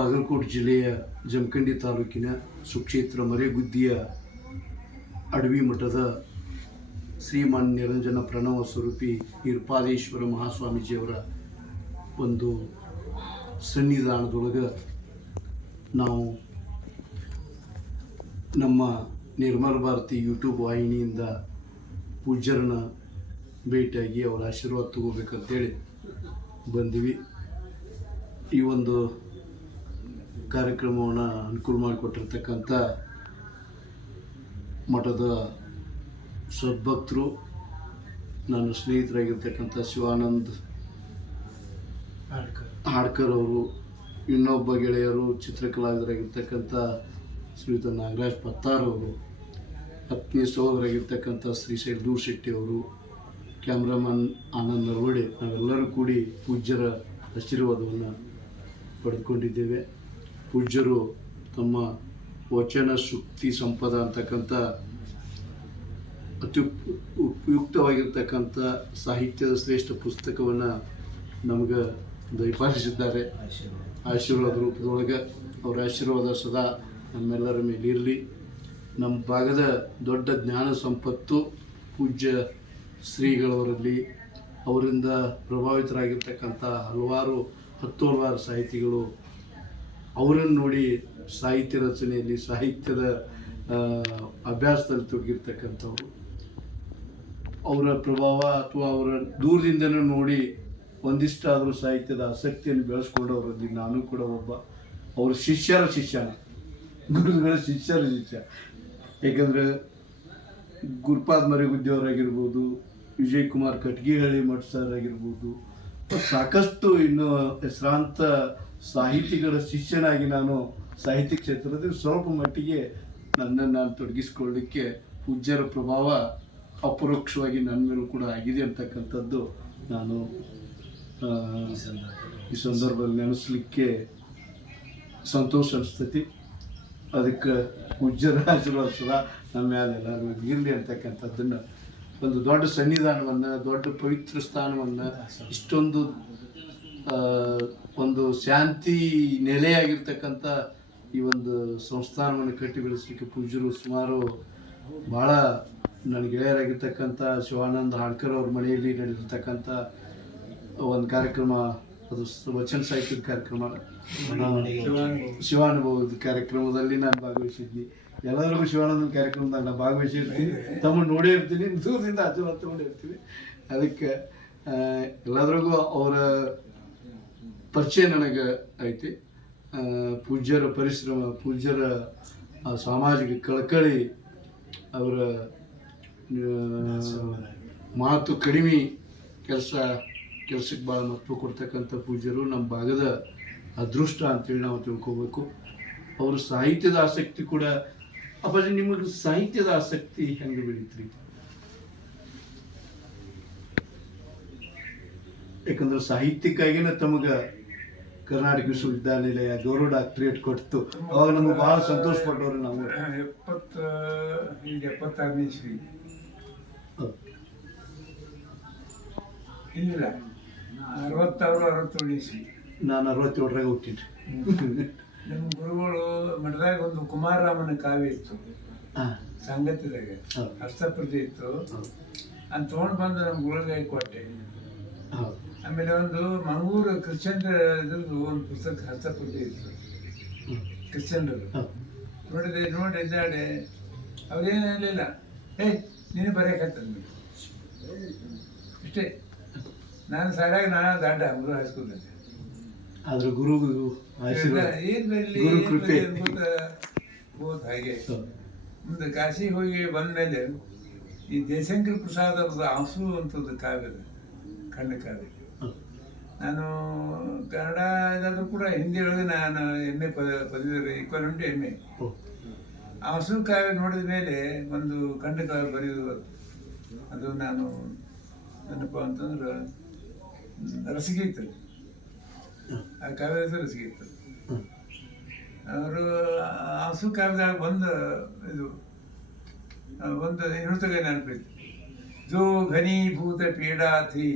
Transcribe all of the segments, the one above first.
ಬಾಗಲಕೋಟೆ ಜಿಲ್ಲೆಯ ಜಮಖಂಡಿ ತಾಲೂಕಿನ ಸುಕ್ಷೇತ್ರ ಮರೆಗುದ್ದಿಯ ಅಡವಿ ಮಠದ ಶ್ರೀಮಾನ್ ನಿರಂಜನ ಪ್ರಣವ ಸ್ವರೂಪಿ ನಿರ್ಪಾದೇಶ್ವರ ಮಹಾಸ್ವಾಮೀಜಿಯವರ ಒಂದು ಸನ್ನಿಧಾನದೊಳಗೆ ನಾವು ನಮ್ಮ ನಿರ್ಮಲ ಭಾರತಿ ಯೂಟ್ಯೂಬ್ ವಾಹಿನಿಯಿಂದ ಪೂಜ್ಯರನ್ನ ಭೇಟಿಯಾಗಿ ಅವರ ಆಶೀರ್ವಾದ ತಗೋಬೇಕಂತೇಳಿ ಬಂದ್ವಿ. ಈ ಒಂದು ಕಾರ್ಯಕ್ರಮವನ್ನು ಅನುಕೂಲ ಮಾಡಿಕೊಟ್ಟಿರ್ತಕ್ಕಂಥ ಮಠದ ಸದ್ಭಕ್ತರು, ನನ್ನ ಸ್ನೇಹಿತರಾಗಿರ್ತಕ್ಕಂಥ ಶಿವಾನಂದ್ ಹಾಡ್ಕರ್ ಅವರು, ಇನ್ನೊಬ್ಬ ಗೆಳೆಯರು ಚಿತ್ರಕಲಾವಿದರಾಗಿರ್ತಕ್ಕಂಥ ಶ್ರೀಯುತ ನಾಗರಾಜ್ ಪತ್ತಾರ್ ಅವರು, ಆತ್ಮೀಯ ಸಹೋದರಾಗಿರ್ತಕ್ಕಂಥ ಶ್ರೀ ಶೈಲದೂರ್ ಶೆಟ್ಟಿ ಅವರು, ಕ್ಯಾಮ್ರಾಮನ್ ಆನಂದ್ ನರವಡೆ, ನಾವೆಲ್ಲರೂ ಕೂಡಿ ಪೂಜ್ಯರ ಆಶೀರ್ವಾದವನ್ನು ಪಡೆದುಕೊಂಡಿದ್ದೇವೆ. ಪೂಜ್ಯರು ತಮ್ಮ ವಚನ ಶಕ್ತಿ ಸಂಪದ ಅಂತಕ್ಕಂಥ ಅತಿ ಉಪಯುಕ್ತವಾಗಿರ್ತಕ್ಕಂಥ ಸಾಹಿತ್ಯದ ಶ್ರೇಷ್ಠ ಪುಸ್ತಕವನ್ನು ನಮಗೆ ದಯಪಾಲಿಸಿದ್ದಾರೆ. ಆಶೀರ್ವಾದ ರೂಪದೊಳಗೆ ಅವರ ಆಶೀರ್ವಾದ ಸದಾ ನಮ್ಮೆಲ್ಲರ ಮೇಲೆ ಇರಲಿ. ನಮ್ಮ ಭಾಗದ ದೊಡ್ಡ ಜ್ಞಾನ ಸಂಪತ್ತು ಪೂಜ್ಯ ಶ್ರೀಗಳವರಲ್ಲಿ, ಅವರಿಂದ ಪ್ರಭಾವಿತರಾಗಿರ್ತಕ್ಕಂಥ ಹಲವಾರು ಸಾಹಿತಿಗಳು ಅವರನ್ನು ನೋಡಿ ಸಾಹಿತ್ಯ ರಚನೆಯಲ್ಲಿ, ಸಾಹಿತ್ಯದ ಅಭ್ಯಾಸದಲ್ಲಿ ತೊಡಗಿರ್ತಕ್ಕಂಥವ್ರು. ಅವರ ಪ್ರಭಾವ ಅಥವಾ ಅವರ ದೂರದಿಂದನೂ ನೋಡಿ ಒಂದಿಷ್ಟಾದರೂ ಸಾಹಿತ್ಯದ ಆಸಕ್ತಿಯನ್ನು ಬೆಳೆಸ್ಕೊಂಡವರಲ್ಲಿ ನಾನು ಕೂಡ ಒಬ್ಬ. ಅವ್ರ ಶಿಷ್ಯರ ಗುರುಗಳ ಶಿಷ್ಯರ ಶಿಷ್ಯ. ಏಕೆಂದರೆ ಗುರುಪಾದ್ ಮರೆಗುದ್ದಿಯವರಾಗಿರ್ಬೋದು, ವಿಜಯ್ ಕುಮಾರ್ ಕಟ್ಗಿಹಳ್ಳಿ ಮಠ ಸರ್ ಆಗಿರ್ಬೋದು, ಸಾಕಷ್ಟು ಇನ್ನು ಹೆಸರಾಂತ ಸಾಹಿತಿಗಳ ಶಿಷ್ಯನಾಗಿ ನಾನು ಸಾಹಿತ್ಯ ಕ್ಷೇತ್ರದಲ್ಲಿ ಸ್ವಲ್ಪ ಮಟ್ಟಿಗೆ ನನ್ನನ್ನು ನಾನು ತೊಡಗಿಸ್ಕೊಳ್ಳಿಕ್ಕೆ ಪೂಜ್ಯರ ಪ್ರಭಾವ ಅಪರೋಕ್ಷವಾಗಿ ನನ್ನ ಮೇಲೂ ಕೂಡ ಆಗಿದೆ ಅಂತಕ್ಕಂಥದ್ದು ನಾನು ಈ ಸಂದರ್ಭದಲ್ಲಿ ನೆನೆಸ್ಲಿಕ್ಕೆ ಸಂತೋಷ ಅನಿಸ್ತೈತಿ. ಅದಕ್ಕೆ ಪೂಜ್ಯರ ಆಶೀರ್ವಾದ ಸದಾ ನಮ್ಮ ಮೇಲೆ ಎಲ್ಲರೂ ಇರಲಿ ಅಂತಕ್ಕಂಥದ್ದನ್ನು, ಒಂದು ದೊಡ್ಡ ಸನ್ನಿಧಾನವನ್ನು, ದೊಡ್ಡ ಪವಿತ್ರ ಸ್ಥಾನವನ್ನು, ಇಷ್ಟೊಂದು ಒಂದು ಶಾಂತಿ ನೆಲೆಯಾಗಿರ್ತಕ್ಕಂಥ ಈ ಒಂದು ಸಂಸ್ಥಾನವನ್ನು ಕಟ್ಟಿ ಬೆಳೆಸಲಿಕ್ಕೆ ಪೂಜ್ಯರು ಸುಮಾರು ಭಾಳ ನನ್ನ ಗೆಳೆಯರಾಗಿರ್ತಕ್ಕಂಥ ಶಿವಾನಂದ ಹಾಡ್ಕರ್ ಅವ್ರ ಮನೆಯಲ್ಲಿ ನಡೆದಿರ್ತಕ್ಕಂಥ ಒಂದು ಕಾರ್ಯಕ್ರಮ, ಅದು ವಚನ ಸಾಹಿತ್ಯದ ಕಾರ್ಯಕ್ರಮ, ಶಿವಾನುಭವದ ಕಾರ್ಯಕ್ರಮದಲ್ಲಿ ನಾನು ಭಾಗವಹಿಸಿದ್ನಿ. ಎಲ್ಲರಿಗೂ ಶಿವಾನಂದನ ಕಾರ್ಯಕ್ರಮದಾಗ ನಾನು ಭಾಗವಹಿಸಿರ್ತೀನಿ, ತಮ್ಮನ್ನು ನೋಡೇ ಇರ್ತೀನಿ, ದೂರದಿಂದ ಆಶೀರ್ವಾದ ತೊಗೊಂಡಿರ್ತೀನಿ. ಅದಕ್ಕೆ ಎಲ್ಲದ್ರಿಗೂ ಅವರ ಪರಿಚಯ ನನಗೆ ಐತಿ. ಪೂಜ್ಯರ ಪರಿಶ್ರಮ, ಪೂಜ್ಯರ ಸಾಮಾಜಿಕ ಕಳಕಳಿ, ಅವರ ಮಾತು ಕಡಿಮೆ, ಕೆಲಸಕ್ಕೆ ಭಾಳ ಮಹತ್ವ ಕೊಡ್ತಕ್ಕಂಥ ಪೂಜ್ಯರು ನಮ್ಮ ಭಾಗದ ಅದೃಷ್ಟ ಅಂತೇಳಿ ನಾವು ತಿಳ್ಕೊಬೇಕು. ಅವರು ಸಾಹಿತ್ಯದ ಆಸಕ್ತಿ ಕೂಡ. ಅಪ್ಪಾಜಿ, ನಿಮಗೆ ಸಾಹಿತ್ಯದ ಆಸಕ್ತಿ ಹೆಂಗೆ ಬೆಳೀತ್ರಿ? ಯಾಕಂದ್ರೆ ಸಾಹಿತ್ಯಕ್ಕಾಗಿನ ತಮಗೆ ಕರ್ನಾಟಕ ವಿಶ್ವವಿದ್ಯಾನಿಲಯ ಗೌರವ ಡಾಕ್ಟರೇಟ್ ಕೊಡ್ತು. ಅವಾಗ ನಮಗೆ ಭಾಳ ಸಂತೋಷ ಪಟ್ಟವ್ರು. ನಾವು 76ನೇ ಇಸ್ವಿ ಇಲ್ಲ 67 ಇಸ್ವಿ, ನಾನು 67ರಾಗ ಹುಟ್ಟಿದ್ರಿ. ನಮ್ಮ ಗುರುಗಳು ಮಠದಾಗ ಒಂದು ಕುಮಾರರಾಮನ ಕಾವ್ಯ ಇತ್ತು, ಸಂಗತಿದಾಗ ಹಸ್ತಪ್ರತಿ ಇತ್ತು. ಅಂತ ತೊಗೊಂಡು ಬಂದು ನಮ್ಮ ಗುರುಗಳಿಗೆ ಕೊಟ್ಟೆ. ಆಮೇಲೆ ಒಂದು ಮಂಗಳೂರು ಕ್ರಿಶ್ಚಿಯನ್ರದ್ದು ಒಂದು ಪುಸ್ತಕ ಹಸ್ತಪ್ರತಿ ಇತ್ತು, ಕ್ರಿಶ್ಚಿಯನ್ರದ್ದು. ನೋಡಿ ಇದ್ದಾಡೆ ಅವ್ರೇನಿಲ್ಲ, ನೀನು ಬರೆಯಕತ್ತಂದು ಇಷ್ಟೇ. ನಾನು ಸರಿಯಾಗಿ ನಾನು ದಾಟ ಗುರು ಹೈಸ್ಕೂಲ್ ಆದ್ರೆ ಗುರು ಏನ್ ಬರಲಿ ಹೋದ್ ಹಾಗೆ. ಮುಂದೆ ಕಾಶಿಗೆ ಹೋಗಿ ಬಂದ್ಮೇಲೆ ಈ ದೇಶಂಕರ ಪ್ರಸಾದ್ ಅವ್ರದ್ದು ಆಸು ಅಂತದ್ದು ಕಾವ್ಯದ ಖಂಡ ಕಾವ್ಯ. ನಾನು ಕನ್ನಡ ಇದಾದ್ರೂ ಕೂಡ ಹಿಂದಿ ಒಳಗೆ ನಾನು MA ಪದವಿ ಈಕ್ವಲೆಂಟ್ MA. ಆಸು ಕಾವ್ಯ ನೋಡಿದ ಮೇಲೆ ಒಂದು ಖಂಡ ಕಾವ್ಯ ಬರೆಯುವುದು, ಅದು ನಾನು ಏನಪ್ಪ ಅಂತಂದ್ರೆ ರಸಗೀತ, ಆ ಕಾವ್ಯ ರಸಗೀತ. ಅವರು ಆಸು ಕಾವ್ಯದಾಗ ಇದು ಒಂದು ಇನ್ನೊಂದು ನೆನಪೈತಿ. जो घनीभूत पीड़ा थी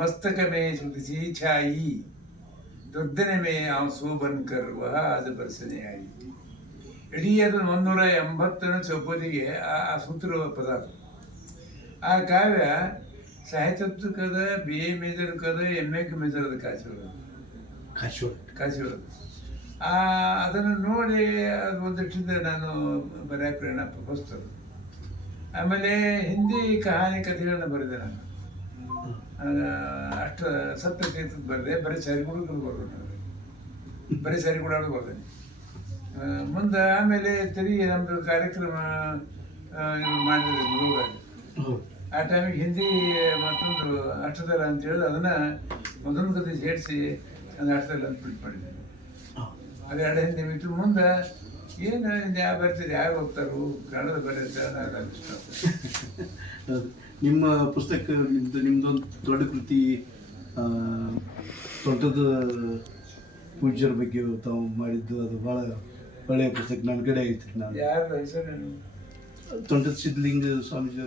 मस्तक में सुधसी छाई, ದುರ್ದನೆ ಆಂಸು ಬನ್ಕರ್ ವಹ ಅದು ಬರ್ಸನೆಯಾಗಿ ಇಡೀ ಅದು 180 ಚೌಪದಿಗೆ ಆ ಸೂತ್ರ ಪದ ಅದು. ಆ ಕಾವ್ಯ ಸಾಹಿತ್ಯಕ್ಕದ BA ಮೇಜರ್ಕದ MA ಮೇಜರ್ದ ಕಾಶಿರೋದು ಅದನ್ನು ನೋಡಿ ಅದು ಒಂದಿಟ್ಟಿಂದ ನಾನು ಬರೆಯ ಪ್ರೇರಣೆ ಪುಸ್ತಕ. ಆಮೇಲೆ ಹಿಂದಿ ಕಥೆಗಳನ್ನ ಬರೆದೆ ನಾನು. ಅಷ್ಟು ಸಪ್ತತೀರ್ಥದ ಬರೆದೆ, ಬರೀ ಸರಿಗುಡುಗಳು ಬರೆದೆ, ಬರೀ ಸರಿಗುಡಾಳು ಬರೆದೆ. ಮುಂದೆ ಆಮೇಲೆ ತಿರುಗಿ ನಮ್ಮದು ಕಾರ್ಯಕ್ರಮ ಮಾಡಿದ್ರೆ ಗುರುವಾಗಿ ಆ ಟೈಮಿಗೆ ಹಿಂದಿ ಮತ್ತೊಂದು ಅಷ್ಟದಲ್ಲ ಅಂತ ಹೇಳಿ ಅದನ್ನು ಮೊದಲೊಂದು ಕತೆ ಸೇರಿಸಿ ಒಂದು ಅಷ್ಟದಲ್ಲ ಅಂತ ಪ್ರಿಂಟ್ ಮಾಡಿದ್ದೇನೆ. ಅದು 2 ಹಿಂದಿ ಬಿಟ್ಟು ಮುಂದೆ ಏನು ಯಾವ ಬರ್ತಿದೆ ಯಾರು ಹೋಗ್ತಾರೋ ಕನ್ನಡದ ಬರೆಯುತ್ತೆ ನಾನು ಇಷ್ಟ. ನಿಮ್ಮ ಪುಸ್ತಕ ನಿಮ್ದೊಂದು ದೊಡ್ಡ ಕೃತಿ ತೋಟದ ಪೂಜ್ಯರ ಬಗ್ಗೆ ತಾವು ಮಾಡಿದ್ದು ಅದು ಭಾಳ ಒಳ್ಳೆಯ ಪುಸ್ತಕ ನನ್ನ ಕಡೆ ಐತ್ರಿ. ನಾನು ಯಾರ ಹೆಸರೇನು? ತೋಟದ ಸಿದ್ಧಲಿಂಗ ಸ್ವಾಮೀಜಿ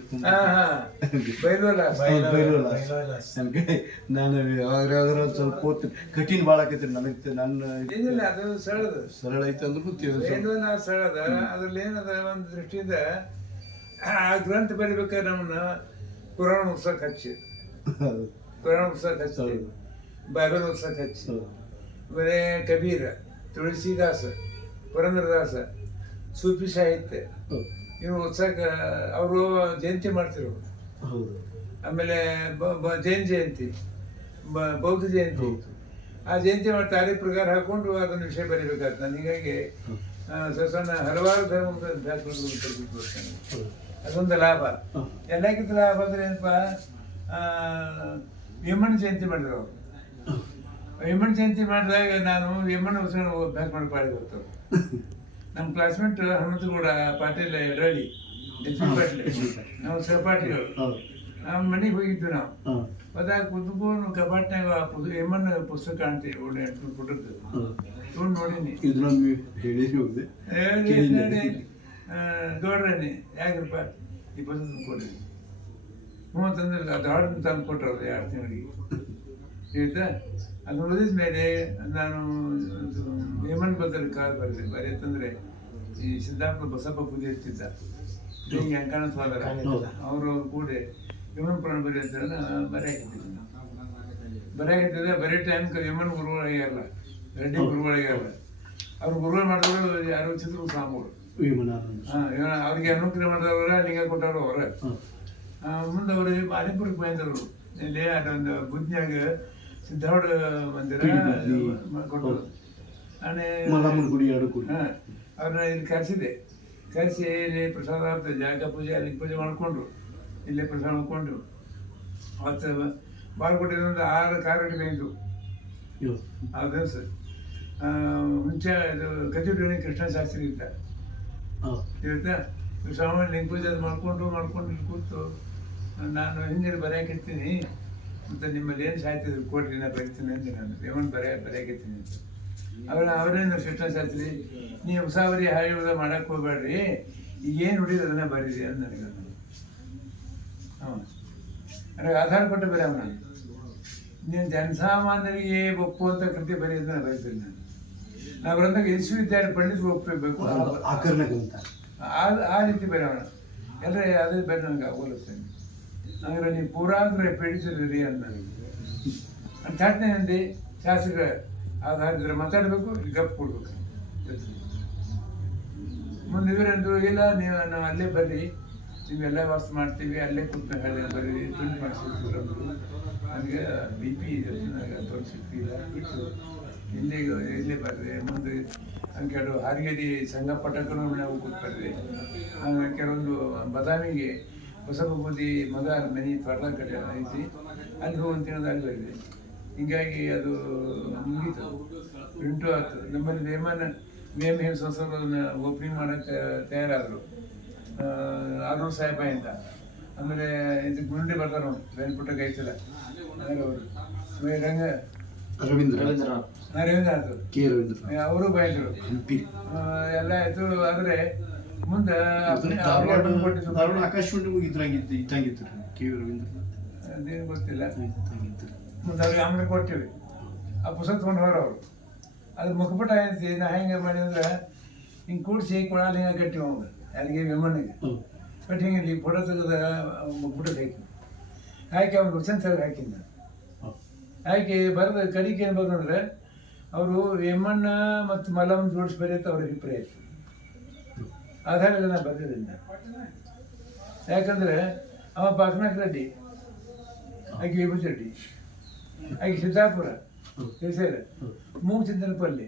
ನಾನು ಯಾವಾಗ ಸ್ವಲ್ಪ ಓದ್ತೀನಿ. ಕಠಿಣ ಭಾಳ ಆಕೈತ್ರಿ ನನಗೆ. ನನ್ನ ಅದು ಸರಳ ಐತೆ ಅಂದ್ರೂ ಸರಳದ ಅದ್ರಲ್ಲಿ ಏನದ ಒಂದು ದೃಷ್ಟಿಯಿಂದ ಆ ಗ್ರಂಥ ಬರಿಬೇಕಾದ್ರೆ ನಮ್ಮನ್ನ ಪುರಾಣ ಉತ್ಸವಕ್ಕೆ ಹಚ್ಚಿ ಬೈಬಲ್ ಉತ್ಸವಕ್ಕೆ ಹಚ್ಚಿ ಬರೇ ಕಬೀರ, ತುಳಸಿದಾಸ, ಪುರಂದರದಾಸ, ಸೂಫಿ ಸಾಹಿತ್ಯ ಇವು ಉತ್ಸವಕ್ಕೆ ಅವರು ಜಯಂತಿ ಮಾಡ್ತಿರು. ಆಮೇಲೆ ಜೈನ ಜಯಂತಿ, ಬೌದ್ಧ ಜಯಂತಿ, ಆ ಜಯಂತಿ ಮಾಡಿ ತಾರೀಖ್ ಪ್ರಕಾರ ಹಾಕೊಂಡು ಅದನ್ನು ವಿಷಯ ಬರೀಬೇಕಾಗ್ತದೆ. ನಾನು ಹೀಗಾಗಿ ಸಣ್ಣ ಹಲವಾರು ಧರ್ಮದ ಅಧ್ಯಾತ್ಮಗಳನ್ನು ತರಬಿಟ್ಟು ಬರ್ತೇನೆ. ಅದೊಂದು ಲಾಭ. ಎಲ್ಲಕ್ಕಿಂತ ಲಾಭ ಅಂದ್ರೆ ಏನಪ್ಪ, ವೇಮಣ್ಣ ಜಯಂತಿ ಮಾಡಿದ್ರು ಅವರು. ವೇಮಣ್ಣ ಜಯಂತಿ ಮಾಡಿದಾಗ ನಾನು ವೇಮಣ್ಣ ಉತ್ಸವ ಅಭ್ಯಾಸ ಮಾಡಿ ಪಾಡಿ ಬರ್ತೇವೆ. ನಮ್ಮ ಕ್ಲಾಸ್ಮೇಟ್ ಹನುಮಂತಗೌಡ ಪಾಟೀಲ್ ಎಡಳ್ಳಿ, ಪಾಟೀಲ್, ನಾವು ಸಹಪಾಠಿಗಳು. ನಮ್ಮ ಮನೆಗೆ ಹೋಗಿದ್ವಿ ನಾವು. ಅದಾಗ ಕುತ್ಕೊಂಡು ಕಪಾಟ್ನಾಗ ವೇಮಣ್ಣ ಪುಸ್ತಕ ಕಾಣ್ತೀವಿ, ಒಳ್ಳೆ ಫೋಟೋದ್ದು ತೊಗೊಂಡು ನೋಡೀನಿ. ಗೌಡ್ರನಿ ಯಾಕ್ರಪ್ಪ ಈ ಪುಸ್ತಕ ಕೊಡ್ರಿ. ತಂದ್ರೆ ಅದು ಹಾಡನ್ನು ತಂದು ಕೊಟ್ಟರು 2 ತಿಂಗಳಿಗೆ. ಆಯ್ತಾ, ಅದು ಓದಿದ ಮೇಲೆ ನಾನು ವೇಮಣ್ಣ ಬದಲು ಕಾಲ್ ಬರೆದೆ. ಬರೆಯತ್ತಂದ್ರೆ ಈ ಸಿದ್ದಾಪುರ ಬಸಪ್ಪ ಪೂಜೆ ಇರ್ತಿದ್ದ, ಹಿಂಗೆ ಕಾಣಿಸ್ವಾದ ಅವರು ಕೂಡ ವೇಮಣ್ಣ ಪುರಾಣ ಬರೀ ಅಂತ ಬರೆಯಾಕಿದ್ದೆ. ಬರೀ ಟೈಮ್ಗೆ ವೇಮಣ್ಣ ಗುರುಗಳಾಗ್ಯಾರಲ್ಲ, ರೆಡ್ಡಿ ಗುರುಗಳಾಗ್ಯಾರಲ್ಲ, ಅವ್ರು ಗುರುಗಳು ಮಾಡಿದವರು ಯಾರು ಚಿತ್ರ ಸ್ವಾಮಿಗಳು. ಅವ್ರಿಗೆ ಅನುಗ್ರಹ ಮಾಡಿದವ್ರ ಲಿಂಗ ಕೊಟ್ಟವ್ರು ಅವ್ರ. ಮುಂದೆ ಅವರು ಆಲಿಪುರಕ್ಕೆ ಬಂದರು. ಇಲ್ಲಿ ಅದೊಂದು ಬುದ್ಧಿಯಾಗ ಸಿದ್ಧಾರ್ಥ ಮಂದಿರ ಕೊಟ್ಟರು. ಅವ್ರನ್ನ ಇಲ್ಲಿ ಕರೆಸಿದೆ. ಕರೆಸಿ ಇಲ್ಲಿ ಪ್ರಸಾದ ಆಗ್ತದೆ, ಜಾಗ ಪೂಜೆ ಅಲ್ಲಿ ಪೂಜೆ ಮಾಡಿಕೊಂಡ್ರು, ಇಲ್ಲೇ ಪ್ರಸಾದ ಮಾಡ್ಕೊಂಡು ಅವತ್ತು ಬಾಳ್ಕೊಟ್ಟಿದ್ದೊಂದು 6 ಕಾರಡಿ ಬೇಯಿತು ಆ ದಿವಸ. ಮುಂಚೆ ಇದು ಗಜುಡಿ ಕೃಷ್ಣ ಶಾಸ್ತ್ರಿ ಇದ್ದ. ಇವತ್ತಾ ಸ್ವಾಮಿ ಲಿಂಗ ಪೂಜೆ ಮಾಡ್ಕೊಂಡು ಕೂತು ನಾನು ಹಿಂದೆ ಬರೆಯಾಕಿರ್ತೀನಿ ಮತ್ತು ನಿಮ್ಮಲ್ಲಿ ಏನು ಸಾಯ್ತಿದ್ರು ಕೊಡ್ರಿ, ನಾ ಬರಿತೀನಿ ಅಂದೆ. ನಾನು ವೇಮಣ್ಣ ಬರೆಯಾಕಿರ್ತೀನಿ ಅಂತ. ಅವರೇನು ಕೃಷ್ಣಶಾಸ್ತ್ರಿ, ನೀವು ಉಸಾವರಿ ಹಾಯುವುದ ಮಾಡಕ್ಕೆ ಹೋಗ್ಬೇಡ್ರಿ, ಈಗೇನು ಹುಡಿದು ಅದನ್ನ ಬರೀರಿ ಅಂತ ನನಗೆ. ನನಗೆ ಆಧಾರ ಕೊಟ್ಟು ಬರೆಯವ ನಾನು. ನೀನು ಜನಸಾಮಾನ್ಯರಿಗೆ ಒಪ್ಪುವಂಥ ಕೃತಿ ಬರೆಯೋದನ್ನ ಬರೀತೀನಿ ನಾನು. ನಾವು ಬರಂದಾಗ ವಿಶ್ವವಿದ್ಯಾಲಯ ಪಂಡಿತರು ಒಪ್ಪಬೇಕು ಆ ರೀತಿ ಬರೆಯೋಣ. ಎಲ್ಲ ಅದೇ ಬೇರೆ ನನಗೆ ಆಗೋಲುತ್ತೇನೆ. ಅಂದರೆ ನೀವು ಪೂರಾಂತರ ಪೀಡಿಸಿದ್ರಿ ಅಂತ ನನಗೆ ಅಂತ ಥಾಟ್ನೆ ಅಂದೆ. ಶಾಸ್ತ್ರ ಆಧಾರಿದ್ರೆ ಮಾತಾಡಬೇಕು, ಗಪ್ ಕೊಡ್ಬೇಕು. ಮುಂದೆ ಇವರಂದು ಇಲ್ಲ, ನೀವು ನಾವು ಅಲ್ಲೇ ಬರ್ರಿ, ನೀವೆಲ್ಲ ವಾಸ ಮಾಡ್ತೀವಿ, ಅಲ್ಲೇ ಕೂತು ಹೇಳಿದ್ರೆ ಬರ್ರಿ, ತುಂಡು ಮಾಡಿಸಿದ್ರು ಅಂದರು. ನನಗೆ BP ಇದೆ, ನನಗೆ ಪರಿಸ್ಥಿತಿ ಇಲ್ಲ, ಬಿಟ್ಟು ಇಲ್ಲೇ ಬರ್ರಿ. ಮುಂದೆ ಕೆಲವು ಹಾರಿಗೆರಿ ಸಂಘ ಪಟಕನೂ ನಾವು ಕೂತ್ಬರ್ರಿ. ಕೆಲವೊಂದು ಬದಾಮಿಗೆ ಬಸಪ್ಪ ಬೂದಿ ಮಗ ಮನೆ ತೊಟ್ಲ ಕಡೆ ಐತಿ, ಅಲ್ಲಿ ಹೋಗುವಂತೇಳೋದು ಅಲ್ಲಿ ಬರಿದೆ. ಹೀಗಾಗಿ ಅದು ಮುಗೀತು, ಪ್ರಿಂಟು ಆಗ್ತದೆ. ನಮ್ಮಲ್ಲಿ ವೇಮ ಸಂಸದನ್ನ ಓಪನಿಂಗ್ ಮಾಡೋಕ್ಕೆ ತಯಾರಾದರು ಆರೂರು ಸಾಹೇಬಾಯಿಂದ. ಆಮೇಲೆ ಇದಕ್ಕೆ ಮುಂದೆ ಬರ್ತಾರೆ ನೋಡಿ, ಬೆನ್ಪುಟ್ಟ ಗೈತಿಲ್ಲ ಅವರು ರಂಗ ರವೀಂದ್ರನಾಥ್ ಅವರು ಬೈದರು ಎಲ್ಲ ಆಯ್ತು. ಆದರೆ ಮುಂದೆ ಆಕಾಶವಾಣಿ ಅದೇನು ಗೊತ್ತಿಲ್ಲ. ಮುಂದೆ ಅವ್ರಿಗೆ ಆಮೇಲೆ ಕೊಟ್ಟಿವಿ. ಆ ಪುಸ್ತಕ ತೊಗೊಂಡು ಹೋರ ಅವರು ಅದು ಮುಖಪಟ ಐತಿ. ನಾ ಹೆಂಗೆ ಮಾಡಿ ಅಂದ್ರೆ ಹಿಂಗೆ ಕೂಡಿಸಿ ಕೊಳಾಲಿ ಹಿಂಗೆ ಕಟ್ಟಿ ಅವಾಗ ಯಾರಿಗೆ ವಿಮಾನಿಗೆ ಬಟ್ ಹಿಂಗೆ ಇಲ್ಲಿ ಫೋಟೋ ತೆಗೆದ ಮುಖಪಟ ಹಾಕಿ ಅವ್ನು ಹುಸೇನ್ ಸಾಗರ್ ಹಾಕಿದ್ದ ಹಾಕಿ ಬರೆದ ಕಡಿಗೆ ಏನು ಬರ್ತಂದ್ರೆ ಅವರು ಎಮ್ಮಣ್ಣ ಮತ್ತು ಮಲ್ಲಮ್ಮ ಜೋಡಿಸಿ ಬರೆಯುತ್ತೆ ಅವ್ರ ಅಭಿಪ್ರಾಯ ಆಯ್ತು. ಆಧಾರದ ನಾ ಬರ್ತಿದ್ದಿಲ್ಲ. ಯಾಕಂದ್ರೆ ಅವ ಪಾಕ್ನಾಥ್ ರೆಡ್ಡಿ, ಆಕೆ ವಿಭೂತಿ ರೆಡ್ಡಿ, ಆಕೆ ಸಿದ್ದಾಪುರ ಕೇಸರ ಮೂಗು ಚಿಂತನಪಲ್ಲಿ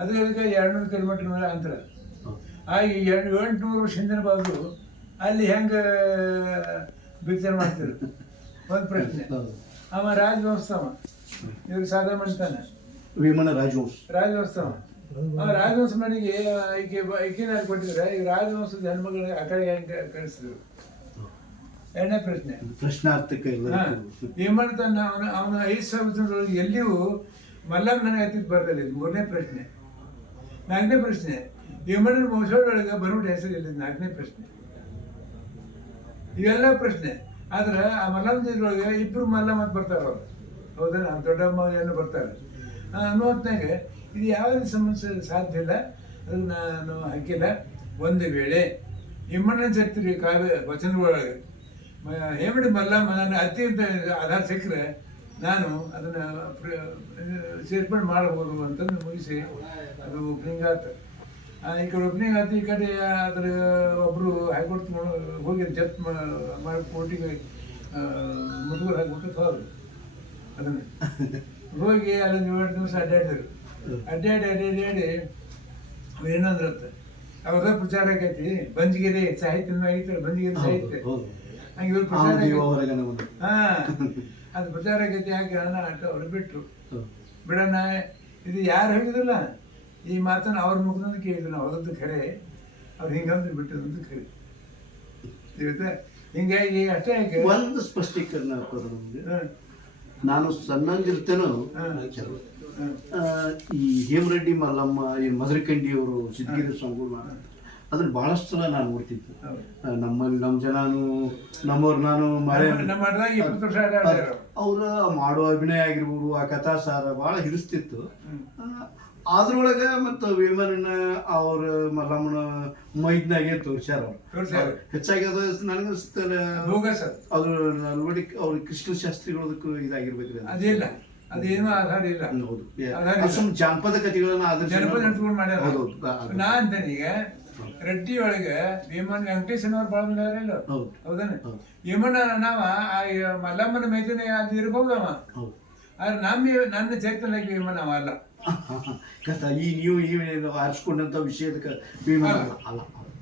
ಅದ್ರ ಅದಕ್ಕೆ 200 ಕಿಲೋಮೀಟರ್ ಮೇಲೆ ಅಂತರ. ಆಗಿ 800 ವರ್ಷ ಹಿಂದಿನ ಬಾಬು ಅಲ್ಲಿ ಹೆಂಗೆ ಬಿತ್ತನೆ ಮಾಡ್ತಿದ್ರು ಒಂದು ಪ್ರಶ್ನೆ. ಅವ ರಾಜವಂಶವ ಇವ್ರು ಸಾದಾ ಮಾಡ್ತಾನೆ ವೇಮನ ರಾಜವಂಶವ. ಅವ ರಾಜವಂಶ ಮನೆಗೆ ಈಕಿನ ಕೊಟ್ಟಿದ್ರೆ ಈಗ ರಾಜವಂಶದ ಹೆಣ್ಮಗಳ ಆ ಕಡೆ ಹೆಂಗೆ ಕಳಿಸಿದ್ರು. ಎರಡನೇ ಪ್ರಶ್ನೆ ಪ್ರಶ್ನಾರ್ಥಕ ಹೇಮಂತ ಅವನ 5,000 ಎಲ್ಲಿಯೂ ಮಲ್ಲಮ್ಮ ನನಗೆ ಹತ್ತಿದ್ದು ಬರ್ದಲ್ಲ. ಇದು 3ನೇ ಪ್ರಶ್ನೆ. 4ನೇ ಪ್ರಶ್ನೆ ಹೇಮಣ್ಣನ ವಂಶದೊಳಗೆ ಬರುವುಟ ಹೆಸರು ಇಲ್ಲ. 4ನೇ ಪ್ರಶ್ನೆ. ಇವೆಲ್ಲ ಪ್ರಶ್ನೆ. ಆದ್ರೆ ಆ ಮಲ್ಲಮ್ಮ ಇದ್ರೊಳಗೆ 2 ಮಲ್ಲಮ್ಮ ಅಂತ ಬರ್ತಾರೆ ಅವರು. ಹೌದಾ? ದೊಡ್ಡಮ್ಮ ಏನು ಬರ್ತಾರೆ ಅನ್ನೋತ್ನಾಗ ಇದು ಯಾವುದೇ ಸಮಸ್ಯೆ ಸಾಧ್ಯ ಇಲ್ಲ. ಅದಕ್ಕೆ ನಾನು ಹಾಕಿಲ್ಲ. ಒಂದು ವೇಳೆ ಹೇಮಣ್ಣನ ಚರಿತ್ರೆ ಕಾವ್ಯ ವಚನದೊಳಗೆ ಹೇಮಡಿ ಮಲ್ಲಮ್ಮ ನನ್ನ ಅತಿ ಅಂತ ಆಧಾರ ಸಿಕ್ಕರೆ ನಾನು ಅದನ್ನು ಸೇರ್ಪಡೆ ಮಾಡಬಹುದು ಅಂತಂದು ಮುಗಿಸಿ ಅದು ಓಪನಿಂಗ್ ಆಯ್ತು. ಈ ಕಡೆ ಓಪನಿಂಗ್ ಆಯ್ತು. ಈ ಕಡೆ ಅದ್ರ ಒಬ್ಬರು ಹೈಕೋರ್ಟ್ ಹೋಗಿ ಜಪ್ ಮಾಡಿ ಕೋರ್ಟಿಗೆ ಮುದುಗರು ಹಾಕ್ಬಿಟ್ಟು ಹೋದ್ರು. ಅದನ್ನು ಹೋಗಿ ಅಲ್ಲೊಂದು 7 ದಿವಸ ಅಡ್ಡಾಡಿದ್ರು. ಅಡ್ಡಾಡಿ ಏನಂದ್ರತ್ತ ಅವ್ರದ ಪ್ರಚಾರ ಆಗೈತಿ. ಬಂಜಗಿರಿ ಸಾಹಿತ್ಯ ಆಗಿತ್ತು. ಬಂಜಗಿರಿ ಸಾಹಿತ್ಯ ಹಂಗೆ ಇವ್ರು ಪ್ರಚಾರ ಅದು ಪ್ರಚಾರ ಆಗೈತಿ. ಯಾಕೆ ಆಟ ಅವ್ರು ಬಿಟ್ಟರು. ಬಿಡೋಣ ಇದು ಯಾರು ಹೇಳಿದ್ರಲ್ಲ ಈ ಮಾತನ್ನು ಅವ್ರ ಮುಖದಿಂದ ಕೇಳಿದ್ರು. ನಾವು ಹೊರದ್ದು ಖರೆ, ಅವ್ರು ಹಿಂಗಂದ್ರೆ ಬಿಟ್ಟದಂತ ಖರೆ. ಇವತ್ತೆ ಹಿಂಗಾಗಿ ಅಷ್ಟೇ. ಯಾಕೆ ಒಂದು ಸ್ಪಷ್ಟೀಕರಣ ಆಗ್ತದೆ ನಮಗೆ. ನಾನು ಸಣ್ಣಂದಿರ್ತೇನೋ ಈ ಹೇಮರೆಡ್ಡಿ ಮಲ್ಲಮ್ಮ ಈ ಮಧುರಕಂಡಿ ಅವರು ಸಿದ್ಧಗಿರಿ ಸ್ವಾಮಿಗಳು ಅದನ್ನ ಬಹಳಷ್ಟು ಸಲ ನಾನು ನೋಡ್ತಿದ್ದೆ. ನಮ್ಮ ಜನನು ನಮ್ಮವ್ರು ನಾನು ಅವ್ರ ಮಾಡೋ ಅಭಿನಯ ಆಗಿರ್ಬೋದು, ಆ ಕಥಾಸಾರ ಬಹಳ ಹಿಡಿಸ್ತಿತ್ತು. ಅದ್ರೊಳಗೆ ಮತ್ತು ವೇಮನನ್ನ ಅವ್ರ ಮಲ್ಲಮ್ಮನ ಮೈದ್ನಾಗೆ ತೋರ್ಸ್ಯಾರ ಅವ್ರು. ಹೆಚ್ಚಾಗಿ ಅದು ನನಗೆ ಅದು ನೋಡಿ ಅವ್ರ ಕೃಷ್ಣ ಶಾಸ್ತ್ರಿಗಳದಕ್ಕೂ ಇದಾಗಿರ್ಬೇಕ್ರಿ. ಅದಿಲ್ಲ, ಅದೇನು ಆಧಾರ ಇಲ್ಲ. ಜಾನಪದ ಕಥೆಗಳನ್ನ ನಾ ಅಂತಾನೆ. ಈಗ ರೆಡ್ಡಿ ಒಳಗೆ ಭೀಮನ್ ವೆಂಕಟೇಶನವ್ರು ಭಾಳ ಇಲ್ಲ. ಹೌದಾನೆ? ಭೀಮಣ್ಣ ನಾವ ಮಲ್ಲಮ್ಮನ ಮೈದಾನ ಅದು ಇರ್ಬೋದವ. ಆದ್ರೆ ನನ್ನ ಚೈತನ್ಯ ಭೀಮಣ್ಣ ಅವ ಅಲ್ಲ. ಈ ನೀವು ಆರಿಸ್ಕೊಂಡಂತ ವಿಷಯದ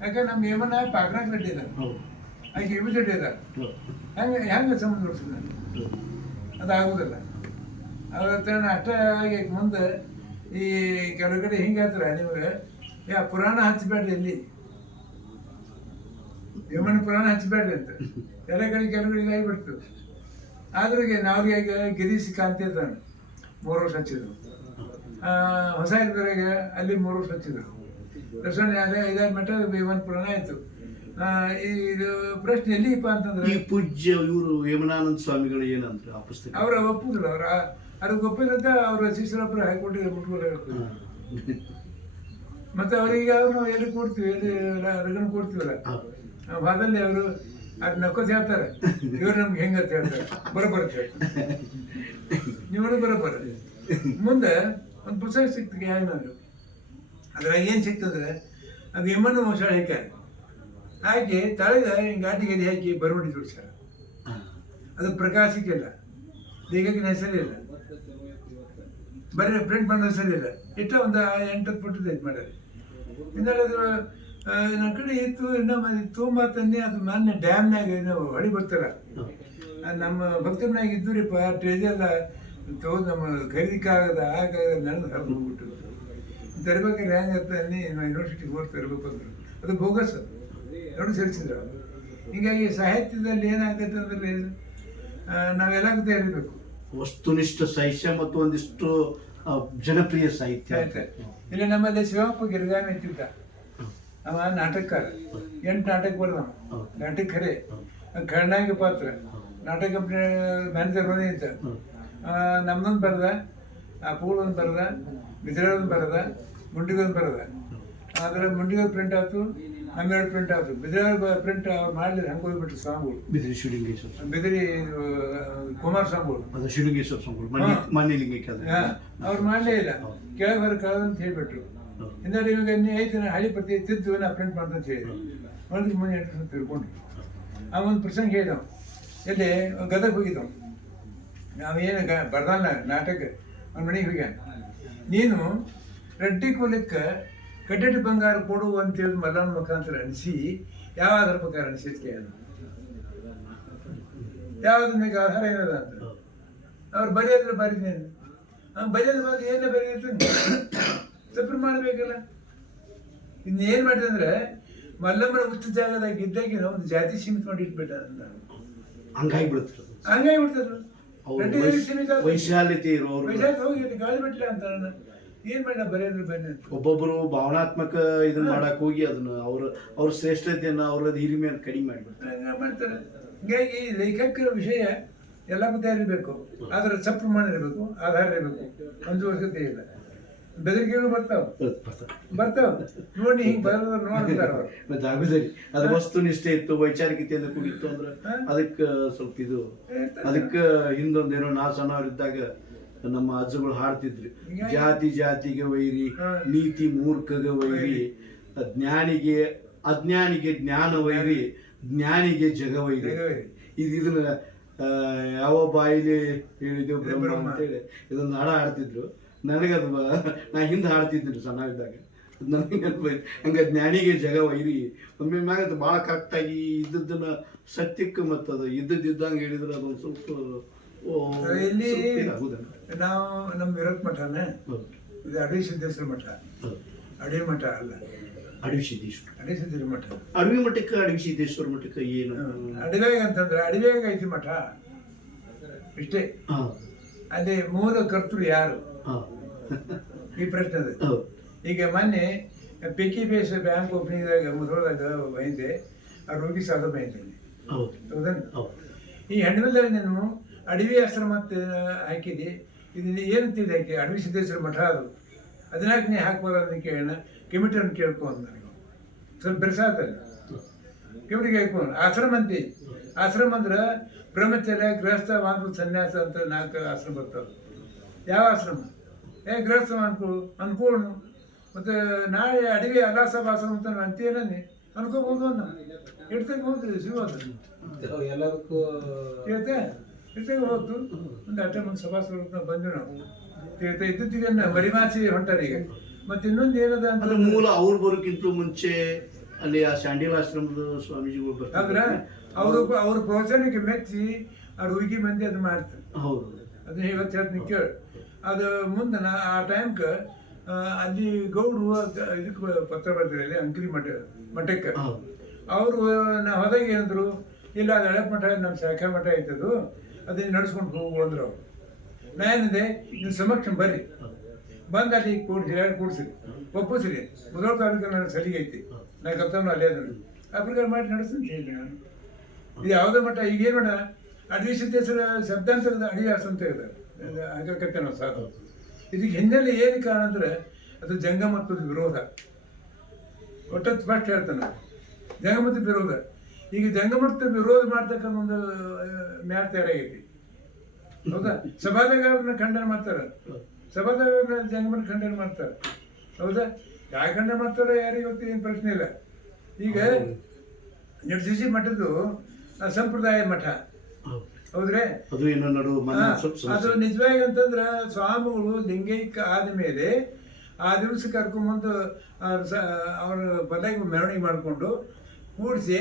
ಯಾಕೆ ನಮ್ಮ ಭೀಮಣ್ಣ ಪಾಕ್ನಾಥ್ ರೆಡ್ಡಿ ಇದ್ದಾರೆ, ಆಕೆ ವಿಭೂತಿ ರೆಡ್ಡಿ ಇದ್ದಾರೆ. ಹೆಂಗೆ ಸಂಬಂಧ ನೋಡ್ತೀನಿ ಅದಾಗುದಿಲ್ಲ. ಅವತ್ತ ಅಷ್ಟೇ ಆಗಿ ಮುಂದೆ ಈ ಕೆಲವು ಕಡೆ ಹಿಂಗೆ ಹೇಳ್ತಾರೆ ನಿಮಗೆ ಪುರಾಣ ಹಚ್ಚಬೇಡ್ರಿ, ಎಲ್ಲಿ ಭೀಮಣ್ಣ ಪುರಾಣ ಹಚ್ಚಬೇಡ್ರಿ ಅಂತ. ಎಲ್ಲ ಕಡೆ ಕೆಲವು ಕಡೆ ಇದಾಗಿಬಿಡ್ತು. ಆದ್ರೆ ನಾವ್ರಿಗೆ ಈಗ ಗಿರೀಶ್ ಕಾಂತಿ ಇದ್ದಾನೆ 3 ವರ್ಷ ಹಚ್ಚಿದ್ರು. ಹೊಸ ಇದ್ದವರೆಗೆ ಅಲ್ಲಿ 3 ವರ್ಷ ಹಚ್ಚಿದ್ರು. ದರ್ಶನ 5 ಮಟ್ಟ ಭೀಮನ್ ಪುರಾಣ ಆಯ್ತು. ಇದು ಪ್ರಶ್ನೆ ಎಲ್ಲಿಪ್ಪ ಅಂತಂದ್ರೆ ಈ ಪೂಜ್ಯ ಇವರು ಹೇಮನಾನಂದ ಸ್ವಾಮಿಗಳು ಏನಂದ್ರೆ ಆ ಪುಸ್ತಕ ಅವ್ರ ಒಪ್ಪುದಿಲ್ಲ. ಅದಕ್ಕೆ ಒಪ್ಪಿದಂತ ಅವ್ರ ಶಿಷ್ಯರೊಬ್ಬರು ಹಾಕೊಟ್ಟಿಗೆ ಮುಟ್ಕೊಳ್ಳ. ಮತ್ತೆ ಅವ್ರಿಗೆ ಅವ್ರು ಎಲ್ಲಿ ಕೊಡ್ತೀವಿ, ಎಲ್ಲಿ ರಗನ್ ಕೊಡ್ತೀವಲ್ಲ ವಾದಲ್ಲಿ ಅವರು ಅದು ನಕ್ಕೋತ್ ಹೇಳ್ತಾರೆ. ಇವ್ರು ನಮ್ಗೆ ಹೆಂಗಂತ ಹೇಳ್ತಾರೆ. ಬರೋಬ್ಬರ ಹೇಳ್ತಾರೆ. ನೀವು ಬರೋಬ್ಬರ. ಮುಂದೆ ಒಂದು ಪುಸ್ತಕ ಸಿಕ್ತು ಹ್ಯಾಂಗ ನಾನು. ಅದ್ರಾಗ ಏನು ಸಿಕ್ತಂದ್ರೆ ಅದು ಎಮ್ಮನ್ನು ಮೊಸಳೆ ಹಾಕ್ಯಾರ. ಹಾಕಿ ತಳಗ ಹಿಂಗೆ ಗಾಡಿ ಗದಿ ಹಾಕಿ ಬರವಡಿ ಜೋಡಿಸ್ಯಾರ. ಅದು ಪ್ರಕಾಶಕ್ಕಿಲ್ಲ, ದೇಹಕ್ಕಿನ ಹೆಸರಿಲ್ಲ, ಬರೀ ಪ್ರಿಂಟ್ ಮಾಡೋ ಹೆಸರಿಲ್ಲ. ಇಷ್ಟ ಒಂದು 8-10 ಪುಟ್ಟದ ಇದು ಮಾಡ್ಯಾರ. ಹಿಂದಾಡಿ ಅದು ನನ್ನ ಕಡೆ ಇತ್ತು. ಇನ್ನೊಮ್ಮೆ ತುಂಬ ತಂದೆ ಅದು ಮೊನ್ನೆ ಡ್ಯಾಮ್ನಾಗ ಹೊಡಿ ಬರ್ತಾರ. ನಮ್ಮ ಭಕ್ತನಾಗ ಇದ್ದೂರಿಪ್ಪ ಟ್ರೇಜೆಲ್ಲ ತಗೊಂಡು ನಮ್ಮ ಖರೀದಿಕ್ಕಾಗದ ಆಗಾಗದ ನಡೆದು ಹರಿದು ಹೋಗ್ಬಿಟ್ಟು ತರ್ಬೇಕಾದ್ರೆ ಹೆಂಗತ್ತೆ ಅನ್ನಿ ಯೂನಿವರ್ಸಿಟಿಗೆ ಹೋಗಿ ತರಬೇಕು ಅಂದರು. ಅದು ಬೋಗಸ್, ಅದು ನೋಡಿ ಸೇರಿಸಿದ್ರು. ಹೀಗಾಗಿ ಸಾಹಿತ್ಯದಲ್ಲಿ ಏನಾಗತ್ತೆ ಅಂದ್ರೆ ನಾವೆಲ್ಲ ಇರಬೇಕು. ವಸ್ತುನಿಷ್ಠ ಸಾಹಿತ್ಯ ಮತ್ತು ಒಂದಿಷ್ಟು ಜನಪ್ರಿಯ ಸಾಹಿತ್ಯ. ಇಲ್ಲಿ ನಮ್ಮಲ್ಲಿ ಶಿವಪ್ಪ ಗಿರಿಗಾಮಿ ಇತ್ತಿದ್ದ. ಅವ ನಾಟಕಕಾರ. 8 ನಾಟಕ ಬರ್ದವ. ನಾಟಕ ಖರೆ ಖಂಡಾಂಗ ಪಾತ್ರ. ನಾಟಕ ಕಂಪ್ನಿ ಮ್ಯಾನೇಜರ್ ಬಂದೇ ಇದ್ದ. ನಮ್ದೊಂದು ಬರ್ದ. ಆ ಪೂಲ್ ಒಂದು ಬರದ, ಬಿದಿರೊಂದು ಬರದ, ಮುಂಡಿಗೊಂದು ಬರದ. ಆದ್ರೆ ಮುಂಡಿಗೆ ಪ್ರಿಂಟ್ ಆಯ್ತು, ನಮ್ಮೆರಡು ಪ್ರಿಂಟ್ ಆಯ್ತು. ಬಿದಿರ ಪ್ರಿಂಟ್ ಅವ್ರು ಮಾಡಲಿಲ್ಲ, ಹಂಗೆ ಹೋಗ್ಬಿಟ್ರು ಸ್ವಾಮಿಗಳು. ಬಿದಿರಿ ಶಿವಲಿಂಗೇಶ್ವರ, ಬಿದಿರಿ ಕುಮಾರ ಸ್ವಾಮಿಗಳು, ಅದು ಶಿವಲಿಂಗೇಶ್ವರ ಸ್ವಾಮಿಗಳು ಮನೆ ಲಿಂಗಕ್ಕೆ ಅವ್ರು ಮಾಡಲೇ ಇಲ್ಲ. ಕೆಳಗೆ ಬರೋ ಕಳೆದಂತ ಹೇಳ್ಬಿಟ್ರು. ಹಿಂದೆ ಇವಾಗ ಐತೆ ಹಳಿ ಪ್ರತಿ ತಿದ್ದು ನಾ ಪ್ರಿಂಟ್ ಮಾಡ್ದಂತ ಹೇಳಿದ್ರು. ಒಂದು ಮುಂದೆ ಎಂಟು ತಿಳ್ಕೊಂಡ್ರು. ಆ ಒಂದು ಪ್ರಸಂಗ ಹೇಳಿದವು. ಎಲ್ಲಿ ಗದಗ ಹೋಗಿದ್ದವು. ನಾವೇನು ಬರ್ದಲ್ಲ ನಾಟಕ, ಅವ್ನ ಮನೆಗೆ ಹೋಗ್ಯ. ನೀನು ರೆಡ್ಡಿ ಕುಲಕ್ಕೆ ಕಡ್ಡಡಿ ಬಂಗಾರ ಕೊಡು ಅಂತೇಳಿ ಮಲ್ಲನ ಮುಖಾಂತರ ಅನಿಸಿ ಯಾವ ಆಧಾರ ಪ್ರಕಾರ ಅನಿಸಿದ್ಕೆ ಯಾವ್ದು ನಿಮಗೆ ಆಧಾರ ಏನದ ಅಂತ ಅವ್ರು ಬರೆಯೋದ್ರೆ ಬರೀನೇನು ಬರೆಯೋದ್ರ ಬಗ್ಗೆ ಏನೇ ಬರೆಯಿರ್ತೀನಿ ತಪ್ಪು ಮಾಡಬೇಕಲ್ಲ. ಇನ್ನೇನು ಮಾಡಿದೆ ಅಂದ್ರೆ ಮಲ್ಲಮ್ಮನ ಹುಚ್ಚ ಜಾಗದಾಗ ಇದ್ದಾಗಿನ ಒಂದು ಜಾತಿ ಸೀಮಿತ ಮಾಡಿ ಇಟ್ಬಿಟ್ಟ ಅಂತ ಹಂಗಾಗಿ ಬಿಡ್ತಾರೆ. ಹಂಗಾಗಿ ಬಿಡ್ತಾರೆ. ಸೀಮಿತ ವೈಶಾಲ್ಯತೆ ಇರೋರು ಹೋಗಿ ಗಾಳಿ ಬಿಟ್ಲ ಅಂತ ಏನ್ ಮಾಡ ಬರೆಯೋದ್ರ ಬನ್ನಿ ಅಂತ ಒಬ್ಬೊಬ್ಬರು ಭಾವನಾತ್ಮಕ ಇದನ್ನ ಮಾಡಕ್ ಹೋಗಿ ಅದನ್ನ ಅವ್ರ ಶ್ರೇಷ್ಠತೆಯನ್ನ ಅವ್ರ ಹಿರಿಮೆಯನ್ನು ಕಡಿಮೆ ಮಾಡಿಬಿಡ್ತಾರೆ ಮಾಡ್ತಾರೆ. ಹೀಗಾಗಿ ಲೇಖಕರ ವಿಷಯ ಎಲ್ಲ ತಯಾರಿರ್ಬೇಕು, ಆದ್ರೆ ಸಪ್ರಮಾಣ ಇರಬೇಕು, ಆಧಾರ ಇರಬೇಕು. ಒಂದು ವರ್ಷತೆ ಇಲ್ಲ, ಬೆದರಿಕೆಗಳು ಬರ್ತಾವ ನೋಡಿ ಹಿಂಗ್ ಬರೋದ್ರ ನೋಡ್ತಾರ ಅವ್ರು. ಮತ್ತೆ ಆಗುದರಿ ಅದು ವಸ್ತುನಿಷ್ಠೆ ಇತ್ತು, ವೈಚಾರಿಕತೆಯಿಂದ ಕೂಡಿತ್ತು ಅಂದ್ರೆ ಅದಕ್ಕೆ ಸ್ವಲ್ಪ ಇದು ಅದಕ್ಕೆ ಹಿಂದೊಂದೇನೋ ನಾ ಸಣ್ಣವರಿದ್ದಾಗ ನಮ್ಮ ಅಜ್ಜಗಳು ಹಾಡ್ತಿದ್ರು, ಜಾತಿ ಜಾತಿಗೆ ವೈರಿ, ನೀತಿ ಮೂರ್ಖಗೆ ವೈರಿ, ಜ್ಞಾನಿಗೆ ಅಜ್ಞಾನಿಗೆ ಜ್ಞಾನ ವೈರಿ, ಜ್ಞಾನಿಗೆ ಜಗ ವೈರಿ. ಇದನ್ನ ಯಾವ ಬಾಯಿಲಿ ಹೇಳಿದೆವು ಬ್ರಹ್ಮ ಅಂತೇಳಿ ಇದೊಂದು ಹಾಡ ಹಾಡ್ತಿದ್ರು. ನನಗದು ನಾ ಹಿಂದೆ ಹಾಡ್ತಿದ್ರು ಸಣ್ಣವಿದ್ದಾಗ, ನನಗೆ ನೆನಪಾಯ್ತು. ಹಂಗ ಜ್ಞಾನಿಗೆ ಜಗ ವೈರಿ ಒಮ್ಮೆ ಮ್ಯಾಗ ಭಾಳ ಕರೆಕ್ಟಾಗಿ ಇದ್ದದ್ದನ್ನ ಸತ್ಯಕ್ಕೆ ಮತ್ತು ಅದು ಇದ್ದಂಗೆ ಹೇಳಿದ್ರೆ ಅದೊಂದು ಸ್ವಲ್ಪ ಇಲ್ಲಿ ನಾವು ನಮ್ಮ ವಿರೋಧ ಮಠನ ಇದು ಅಡವಿ ಸಿದ್ದೇಶ್ವರ ಮಠ, ಅಡವಿ ಮಠ ಅಲ್ಲ, ಅಡವಿ ಸಿದ್ದೇಶ್ವರ, ಅಡವಿ ಸಿದ್ದೇಶ್ವರ ಮಠ. ಅಡವಿ ಮಠಕ್ಕೆ ಅಡವಿ ಸಿದ್ದೇಶ್ವರ ಮಠಕ್ಕೆ ಏನು ಅಡವ್ಯಾಗ ಅಂತಂದ್ರೆ ಅಡವ್ಯಾಗ ಐತಿ ಮಠ ಇಷ್ಟೇ. ಅಲ್ಲಿ ಮೂಲ ಕರ್ತೃ ಯಾರು ಈ ಪ್ರಶ್ನೆ ಅದು. ಈಗ ಮೊನ್ನೆ PKBS ಬ್ಯಾಂಕ್ ಓಪನಿಂಗ್ದಾಗ ಮುದ್ರೊಳದಾಗ ಬೈಂದೆ, ಆ ರೋಗಿ ಸಾಧ ಬೈಂದಲ್ಲಿ ಹೌದನ್. ಈ ಹೆಣ್ಣಿಲ್ದಾಗ ನೀನು ಅಡವಿ ಆಶ್ರಮ ಅಂತ ಹಾಕಿದಿ, ಇದನ್ನ ಏನಂತಿದೆ ಹಾಕಿ ಅಡವಿ ಸಿದ್ದೇಶ್ವರ ಮಠ ಅದು, ಅದನ್ನಾಕೆ ನೀ ಹಾಕ್ಬಾರ ಅಂತ ಕೇಳೋಣ. ಕಮಿಟಿಯನ್ನು ಕೇಳ್ಕೊ ಅಂತ ನನಗೆ ಸ್ವಲ್ಪ ಬೆರೆಸಾತಲ್ಲ. ಕಮಿಟಿಗೆ ಹಾಕ್ಕೊಂಡು ಆಶ್ರಮ ಅಂತಿ. ಆಶ್ರಮ ಅಂದ್ರೆ ಬ್ರಹ್ಮಚರ್ಯ, ಗೃಹಸ್ಥ, ವಾಂಗ್ಭೂತ, ಸನ್ಯಾಸ ಅಂತ 4 ಆಶ್ರಮ ಬರ್ತಾವೆ. ಯಾವ ಆಶ್ರಮ? ಗೃಹಸ್ಥ ಅನ್ಕೋಣ. ಮತ್ತು ನಾಳೆ ಅಡವಿ ಅಲ್ಲಾಸಾಬ್ ಆಶ್ರಮ ಅಂತ ಅಂತೀನೇ ಅನ್ಕೋಬಹುದು. ಇಡ್ತಕ್ಕೆ ಹೋಗ್ತೀವಿ ಸಿಗೋದು ಎಲ್ಲದಕ್ಕೂ ಇರುತ್ತೆ. ಇರ್ತಾಗ ಹೋಗ್ತು ಒಂದು ಅಷ್ಟೇ ಮುಂದೆ ಸಭಾಸದ ಬಂದು ನಾವು ಇದ್ದತ್ತಿಗೆ ಮರಿಮಾಸಿ ಹೊಂಟಾರ ಈಗ. ಮತ್ತೆ ಇನ್ನೊಂದು ಏನದ ಅಂತ ಮೂಲ ಅವ್ರು ಬರೋಕ್ಕಿಂತ ಮುಂಚೆ ಅಲ್ಲಿ ಆ ಶಾಂಡಿಲ್ ಆಶ್ರಮದ ಸ್ವಾಮೀಜಿಗಳು ಬರ್ತಾರೆ. ಅವ್ರ ಪ್ರವಚನಕ್ಕೆ ಮೆಚ್ಚಿ ಅವ್ರ ಹುಡುಗಿ ಮಂದಿ ಅದು ಮಾಡ್ತಾರೆ. ಹೌದು, ಅದನ್ನ ಇವತ್ತು ಹೇಳ್ತೀನಿ ಕೇಳಿ. ಅದು ಮುಂದೆ ಆ ಟೈಮ್ಗೆ ಅಲ್ಲಿ ಗೌಡ್ರು ಇದಕ್ಕೆ ಪತ್ರ ಬರ್ತಾರೆ, ಅಲ್ಲಿ ಅಂಕಲಿ ಮಠಕ್ಕೆ. ಅವರು ನಾ ಹೋದಾಗ ಏನಂದ್ರು, ಇಲ್ಲ ಅದು ಹಳೆ ಮಠ, ನಮ್ಮ ಶಾಖಾ ಮಠ ಐತದು, ಅದನ್ನ ನಡ್ಸ್ಕೊಂಡು ಹೋಗು ಅಂದ್ರು ಅವ್ರು. ನಾ ಏನಿದೆ, ನೀವು ಸಮಕ್ಷ ಬರ್ರಿ, ಬಂದು ಅಲ್ಲಿ ಕೂಡಿಸ್ರಿ, ಒಪ್ಪಿಸ್ರಿ. ಮುದೋಳ ತಾಲೂಕು ನನ್ನ ಸಲಿಗೆ ಐತಿ, ನಾ ಕಲ್ತವನು ಅಲ್ಲೇ ಅದನ್ನು ಅಪ್ಲಿಕೇಶನ್ ಮಾಡಿ ನಡೆಸ್ತೀನಿ ಹೇಳಿ ನಾನು. ಇದು ಯಾವುದೋ ಮಠ ಈಗೇನು ಮಾಡ ಅಡವಿ ಸಿದ್ದೇಶ್ವರ ಶಬ್ದಾಂತರದ ಅಡಿ ಅಂತ ಇದೆ ಹಾಕತ್ತೆ ನಾವು ಸಾಧು. ಇದಕ್ಕೆ ಹಿನ್ನೆಲೆ ಏನು ಕಾರಣ ಅಂದ್ರೆ ಅದು ಜಂಗಮತ್ವದ ವಿರೋಧ. ಒಟ್ಟತ್ತು ಸ್ಪಷ್ಟ ಹೇಳ್ತಾನೆ, ಜಂಗಮತ್ವ ವಿರೋಧ. ಈಗ ಜಂಗಮತ್ವ ವಿರೋಧ ಮಾಡ್ತಕ್ಕಂಥ ಒಂದು ಮ್ಯಾಟ್ ತಯಾರಾಗೈತಿ. ಹೌದಾ? ಸಭಾದಾಗ ಅವ್ರನ್ನ ಖಂಡನೆ ಮಾಡ್ತಾರೆ, ಸಭಾದಾಗ ಅವ್ರನ್ನ ಜಂಗಮನ ಖಂಡನೆ ಮಾಡ್ತಾರೆ. ಹೌದಾ? ಯಾವ ಖಂಡನೆ ಮಾಡ್ತಾರೋ ಯಾರಿಗೆ ಗೊತ್ತಿ, ಏನು ಪ್ರಶ್ನೆ ಇಲ್ಲ. ಈಗ ನಿರ್ದಿಸಿ ಮಠದ್ದು ಸಂಪ್ರದಾಯ ಮಠ ಹೌದ್ರೆ, ಅದು ನಿಜವಾಗಿ ಅಂತಂದ್ರೆ ಸ್ವಾಮಿಗಳು ಲಿಂಗೈಕ್ಯ ಆದಮೇಲೆ ಆ ದಿವಸ ಕರ್ಕೊಂಬಂದು ಅವ್ರ ಬದಲಾಗಿ ಮೆರವಣಿಗೆ ಮಾಡಿಕೊಂಡು ಕೂಡಿಸಿ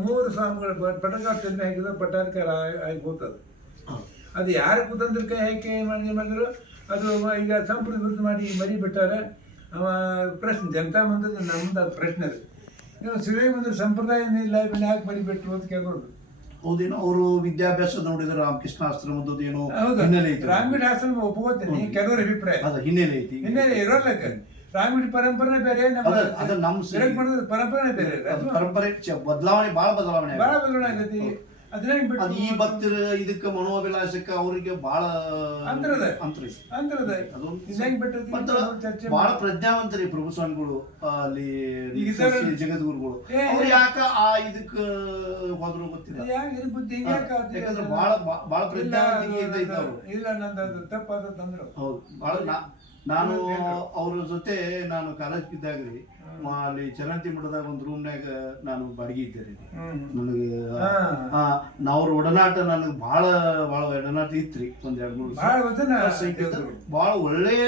3 ಸ್ವಾಮಿಗಳು ಪಟಕಾಟನೆ ಹಾಕಿದ್ರೆ ಪಟ್ಟಾಧಿಕಾರ ಆಗಿ ಹೋಗ್ತದೆ. ಅದು ಯಾರು ಕುತಂತ್ರಕ್ಕೆ ಆಯ್ಕೆ ಮಾಡಿದ್ರು ಅದು ಈಗ ಸಂಪೂರ್ಣ ವಿರುದ್ಧ ಮಾಡಿ ಮರಿ ಬಿಟ್ಟಾರೆ. ಪ್ರಶ್ನೆ ಜನತಾ ಮಂದಿರ ನಮ್ದು ಅದು ಪ್ರಶ್ನೆ ಅದು. ನೀವು ಶಿವೇ ಮುಂದೆ ಸಂಪ್ರದಾಯ ಇಲ್ಲ ಯಾಕೆ ಮರಿಬಿಟ್ರು ಅಂತ ಕೇಳ್ಬೋದು. ಹೌದೇನೋ ಅವರು ವಿದ್ಯಾಭ್ಯಾಸ ನೋಡಿದ್ರೆ ರಾಮಕೃಷ್ಣ ಆಶ್ರಮದ ಏನೋ ರಾಮಕೃಷ್ಣ ಆಶ್ರಮ ಒಪ್ಕೋತೀನಿ, ಕೆಲವರ ಅಭಿಪ್ರಾಯ ಹಿನ್ನೆಲೆ ಐತಿ. ಹಿನ್ನೆಲೆ ಇರೋಲ್ಲಕ್ಕ ರಾಮಕೃಷ್ಣ ಪರಂಪರೆ ಬೇರೆ, ಪರಂಪರೆ ಬೇರೆ, ಪರಂಪರೆ ಬದಲಾವಣೆ ಭಾಳ ಬದಲಾವಣೆ ಆಗೈತಿ. ಅದ್ರಾಗ ಅದು ಈ ಭಕ್ತರ ಇದಕ್ಕೆ ಮನೋಭಿಲಾಷಕ್ಕೆ ಅವರಿಗೆ ಬಹಳ ಅಂತರದ ಅಂತರ ಐತಿ. ಅಂತರದ ಅದೊಂದು ಇದ್ರಾಗ ಬಿಟ್ಟೈತಿ ಮತ್ತ ಚರ್ಚೆ ಬಹಳ ಪ್ರಜ್ಞಾವಂತರಿ ಪ್ರಭು ಸ್ವಾಮಿಗಳು ಅಲ್ಲಿ ಈಗ ಇದ್ದಾರೆ. ಜಗದ್ಗುರುಗಳು ಏ, ಅವ್ರು ಯಾಕ ಆ ಇದಕ್ಕ ಹೋದ್ರು ಗೊತ್ತಿಲ್ಲ. ಯಾಕೆ ಬುದ್ಧಿ ಹಿಂಗೆ ಯಾಕೆ ಆಗುತ್ತೆ? ಯಾಕಂದ್ರೆ ಬಹಳ ಪ್ರಜ್ಞಾವಂತಿಕೆ ಇದ್ದೈತೆ ಅವರು. ಇಲ್ಲ ನಂದು ಅದು ತಪ್ಪಾದಂದ್ರು ಹೌದು ಬಹಳ ನಾನು ಅವ್ರ ಜೊತೆ ನಾನು ಕಾಲೇಜ್ ಇದ್ದಾಗ್ರಿ ಅಲ್ಲಿ ಚರಂತಿ ಮಠದಾಗ ಒಂದು ರೂಮ್ನಾಗ ನಾನು ಬಾಡಿಗೆ ಇದ್ದೆ ರೀ. ನನಗೆ ಅವ್ರ ಒಡನಾಟ ನನಗೆ ಬಹಳ ಒಡನಾಟ ಇತ್ರಿ. ಒಂದ್ 2-3 ಬಹಳ ಒಳ್ಳೆಯ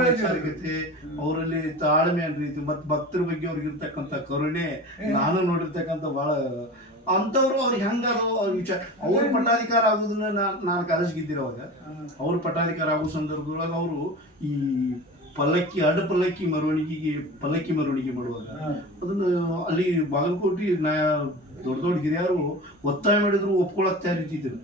ವಿಚಾರಗತಿ ಅವರಲ್ಲಿ ತಾಳ್ಮೆ ಅನ್ರೀತಿ ಮತ್ ಭಕ್ತರ ಬಗ್ಗೆ ಅವ್ರಿಗೆ ಇರ್ತಕ್ಕಂಥ ಕರುಣೆ ನಾನು ನೋಡಿರ್ತಕ್ಕಂಥ ಬಹಳ ಅಂತವ್ರು ಅವ್ರಿಗೆ ಹೆಂಗಾದ್ರು ಅವ್ರ ವಿಚಾರ ಅವ್ರ ಪಟ್ಟಾಧಿಕಾರ ಆಗುದನ್ನ ನಾನು ಕಾಲೇಜ್ಗೆ ಇದ್ದಿರ ಅವಾಗ. ಅವ್ರ ಪಟ್ಟಾಧಿಕಾರ ಆಗೋ ಸಂದರ್ಭದೊಳಗೆ ಅವರು ಈ ಪಲ್ಲಕ್ಕಿ ಪಲ್ಲಕ್ಕಿ ಮೆರವಣಿಗೆ ಮಾಡುವಾಗ ಅದನ್ನ ಅಲ್ಲಿ ಬಾಗಲಕೋಟೆ ದೊಡ್ಡ ಹಿರಿಯರು ಒತ್ತಾಯ ಮಾಡಿದ್ರು ಒಪ್ಕೊಳಕ್ ತಯಾರಿದ್ರು.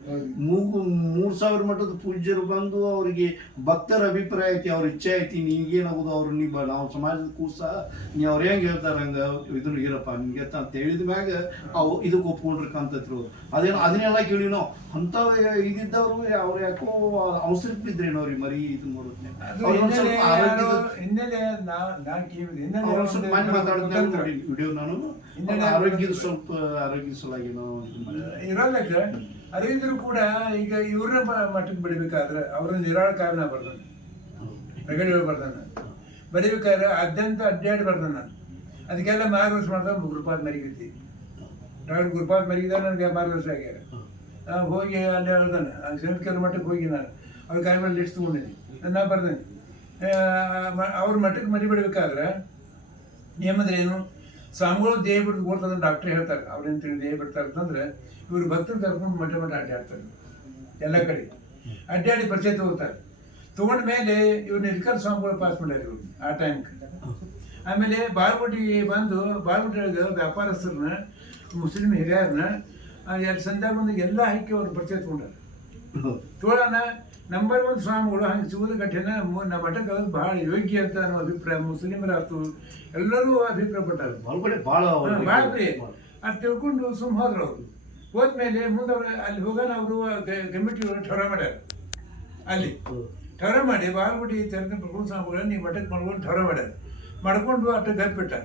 3,000 ಮಟ್ಟದ ಪೂಜ್ಯರು ಬಂದು ಅವರಿಗೆ ಭಕ್ತರ ಅಭಿಪ್ರಾಯ ಐತಿ, ಅವ್ರ ಇಚ್ಛೆ ಐತಿ, ನೀಗೇನಾಗುದು ಅವ್ರು ನಾವು ಸಮಾಜದ ಕೂಸ ನೀ ಅವ್ರ ಹೆಂಗ್ ಹೇಳ್ತಾರ ಹಂಗ ಇದನ್ನ ಇರಪ್ಪ ನಿಮ್ಗೆ ಅಂತ ಹೇಳಿದ ಮ್ಯಾಗ ಅವು ಇದಕ್ಕೆ ಒಪ್ಕೊಂಡ್ರಕ್ಕಂತತ್ರು. ಅದನ್ನೆಲ್ಲ ಕೇಳಿ ನಾವು ಅಂತ ಇದಿದ್ದವ್ರು ಅವ್ರು ಯಾಕೋ ಅವಸರ ಬಿದ್ರೇನು ಅವ್ರಿಗೆ ಮರಿ ಇದನ್ನ ಮಾಡೋದ್ನೆ ವಿಡಿಯೋ ನಾನು ಆರೋಗ್ಯದ ಸಲುವಾಗಿ ಇರೋದಕ್ಕೆ ಅರಿವಿದ್ರು ಕೂಡ ಈಗ ಇವ್ರನ್ನ ಮಟ್ಟಕ್ಕೆ ಬಿಡಬೇಕಾದ್ರೆ ಅವ್ರನ್ನ ನಿರಾಳ ಕಾರಣ ಬರ್ದಾನ, ರಗಡಿ ಬರ್ದಾನ, ಬರೀಬೇಕಾದ್ರೆ ಅದ್ಯಂತ ಅಡ್ಡಾಡಿ ಬರ್ದಾನ. ಅದಕ್ಕೆಲ್ಲ ಮಾರ್ಗದರ್ಶನ ಮಾಡ್ದ ಗುರುಪಾದ್ ಮರಿಗೈತಿ. ಡಾಕ್ಟರ್ ಗುರುಪಾದ್ ಮರಿಗಿದ ನನಗೆ ಮಾರ್ಗದರ್ಶನ ಆಗ್ಯಾರ. ಹೋಗಿ ಅಲ್ಲಿ ಹೇಳ್ದಾನೆ ಶಂಕರ ಮಠಕ್ಕೆ ಹೋಗಿ ನಾನು ಅವ್ರ ಕಾಯಿ ಮೇಲೆ ಲಿಸ್ಟ್ ತೊಗೊಂಡಿದ್ದೀನಿ, ನಾ ಬರ್ದೇನೆ. ಅವ್ರ ಮಠಕ್ಕೆ ಮರಿ ಬಿಡ್ಬೇಕಾದ್ರೆ ನಿಯಮದ್ರೆ ಏನು, ಸ್ವಾಮಿಗಳು ದೇಹ ಬಿಟ್ಟು ಓಡ್ತದ ಡಾಕ್ಟ್ರ್ ಹೇಳ್ತಾರೆ. ಅವ್ರೇನು ತಿಳಿ ದೇಹ ಬಿಡ್ತಾರೆ ಅಂತಂದ್ರೆ ಇವ್ರು ಭಕ್ತರು ಕರ್ಕೊಂಡು ಮಠ ಅಡ್ಡಾಡ್ತಾರೆ, ಎಲ್ಲ ಕಡೆ ಅಡ್ಡಾಡಿ ಪರಿಚಯ ತಗೋತಾರೆ. ತಗೊಂಡ ಮೇಲೆ ಇವ್ರನ್ನ ಇರ್ಕಲ್ ಸ್ವಾಮಿಗಳು ಪಾಸ್ ಮಾಡ್ಯಾರ ಇವ್ರು ಆ ಟೈಮ್ಗೆ. ಆಮೇಲೆ ಬಾಳ್ಗುಟ್ಟಿಗೆ ಬಂದು ಬಾಳ್ಗುಟ್ಟಿಯೊಳಗೆ ವ್ಯಾಪಾರಸ್ಥರನ್ನ ಮುಸ್ಲಿಂ ಹಿರಿಯರನ್ನ 2 ಸಂಧ್ಯಾಗ ಬಂದು ಎಲ್ಲ ಹಾಕಿ ಅವ್ರು ಪರಿಚಯ ತಗೊಂಡಾರ. ತೋಳನ ನಂಬರ್ 1 ಸ್ವಾಮಿಗಳು ಹಂಗೆ ಸಿಗೋದು ಕಠಿಣ, ನಮ್ಮ ಮಠಕ್ಕೆ ಅದು ಬಹಳ ಯೋಗ್ಯ ಅಂತ ಅನ್ನೋ ಅಭಿಪ್ರಾಯ ಮುಸ್ಲಿಮರಾಯ್ತು ಎಲ್ಲರೂ ಅಭಿಪ್ರಾಯ ಪಟ್ಟಾರ. ಭಾಳ ಪ್ರಿಯ ಅದು ತಿಳ್ಕೊಂಡು ಸುಮ್ಮ ಹೋದ್ರು. ಅವರು ಹೋದ್ಮೇಲೆ ಮುಂದೆ ಅವ್ರು ಅಲ್ಲಿ ಹೋಗೋಣ ಅವರು ಕಮಿಟಿ ಠರ ಮಾಡ್ಯಾರ. ಅಲ್ಲಿ ಠರ ಮಾಡಿ ಬಾಳ್ಗುಡಿ ತೆರೆದ ಪ್ರಭು ಸ್ವಾಮಿಗಳು ನೀವು ಮಠಕ್ಕೆ ಮಾಡ್ಕೊಂಡು ಠರ ಮಾಡ್ಯಾರ. ಮಾಡ್ಕೊಂಡು ಅಷ್ಟು ಗಪ್ಪಿಟ್ಟಾರ.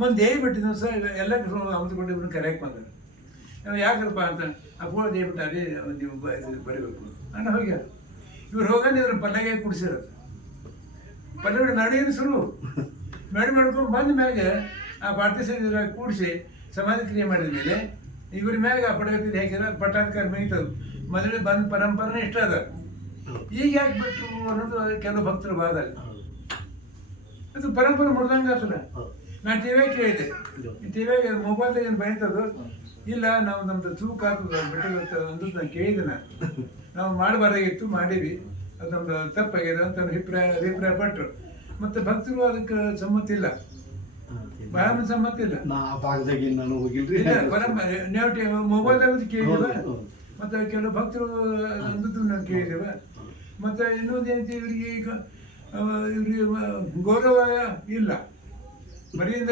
ಮುಂದೆ ದೇವಿ ಬಿಟ್ಟಿದ್ದು ಸರ್ ಎಲ್ಲ ಅಮೃತಗೊಂಡು ಇವ್ರನ್ನ ಕರೆಯಕ್ಕೆ ಬಂದರು. ಯಾಕಪ್ಪ ಅಂತ ಅಪ್ಪೋಳ ದೇವಿ ಬಿಟ್ಟಾರೆ ನೀವು ಬರೀಬೇಕು ಅನ್ನೋ ಹೋಗ್ಯಾರ. ಇವ್ರು ಹೋಗೋಣ ಇವ್ರ ಪಲ್ಲಗೆ ಕುಡಿಸಿರೋದು. ಪಲ್ಲಗಡೆ ಮೆರವಣಿಗೆ ಶುರು ಮಾಡ್ಕೊಂಡು ಬಂದ ಮ್ಯಾಗ ಆ ಪಾರ್ಥಿವ ಕೂಡಿಸಿ ಸಮಾಧಿ ಕ್ರಿಯೆ ಮಾಡಿದ ಮೇಲೆ ಇವ್ರ ಮ್ಯಾಗ ಆ ಪಡಗತಿ ಹಾಕಿರ ಪಟ್ಟಾಧಿಕಾರ ಮುಗಿತದು. ಮೊದಲೇ ಬಂದ ಪರಂಪರೆನೇ ಇಷ್ಟ ಅದ. ಈಗ ಯಾಕೆ ಬಿಟ್ಟರು ಅನ್ನೋದು ಕೆಲವು ಭಕ್ತರ ಬಾದ. ಅದು ಪರಂಪರೆ ಮುಡ್ದಂಗೆ ಆಗ್ತದ. ನಾನು ಟಿವಿಯಾಗ ಕೇಳಿದೆ, ಟಿವಿಯಾಗ ಮೊಬೈಲ್ದಾಗ ಏನು ಬೈತದು ಇಲ್ಲ, ನಾವು ನಮ್ದು ಚೂಕ್ ಆಗ್ತದ ಬಿಟ್ಟಿರುತ್ತೆ ಅಂದದ್ದು ನಾನು ಕೇಳಿದೆ. ನಾವು ಮಾಡಬಾರ್ದಾಗಿತ್ತು, ಮಾಡೀವಿ, ಅದು ನಮ್ದು ತಪ್ಪಾಗಿದೆ ಅಂತ ಅಭಿಪ್ರಾಯ ಪಟ್ಟರು. ಮತ್ತು ಭಕ್ತರು ಅದಕ್ಕೆ ಸಮ್ಮತಿ ಇಲ್ಲ, ಬಹಳ ಸಮ್ಮತಿ ಇಲ್ಲ. ಪರಂಪರೆ ನೀವು ಮೊಬೈಲ್ದಾಗ ಕೇಳಿದೇವ, ಮತ್ತು ಕೆಲವು ಭಕ್ತರು ಅಂದದ್ದು ನಾನು ಕೇಳಿದೇವ. ಮತ್ತು ಇನ್ನೊಂದು ಏನಂತ ಇವರಿಗೆ ಈಗ ಇವ್ರಿಗೆ ಗೌರವ ಇಲ್ಲ, ಮರಿಯಿಂದ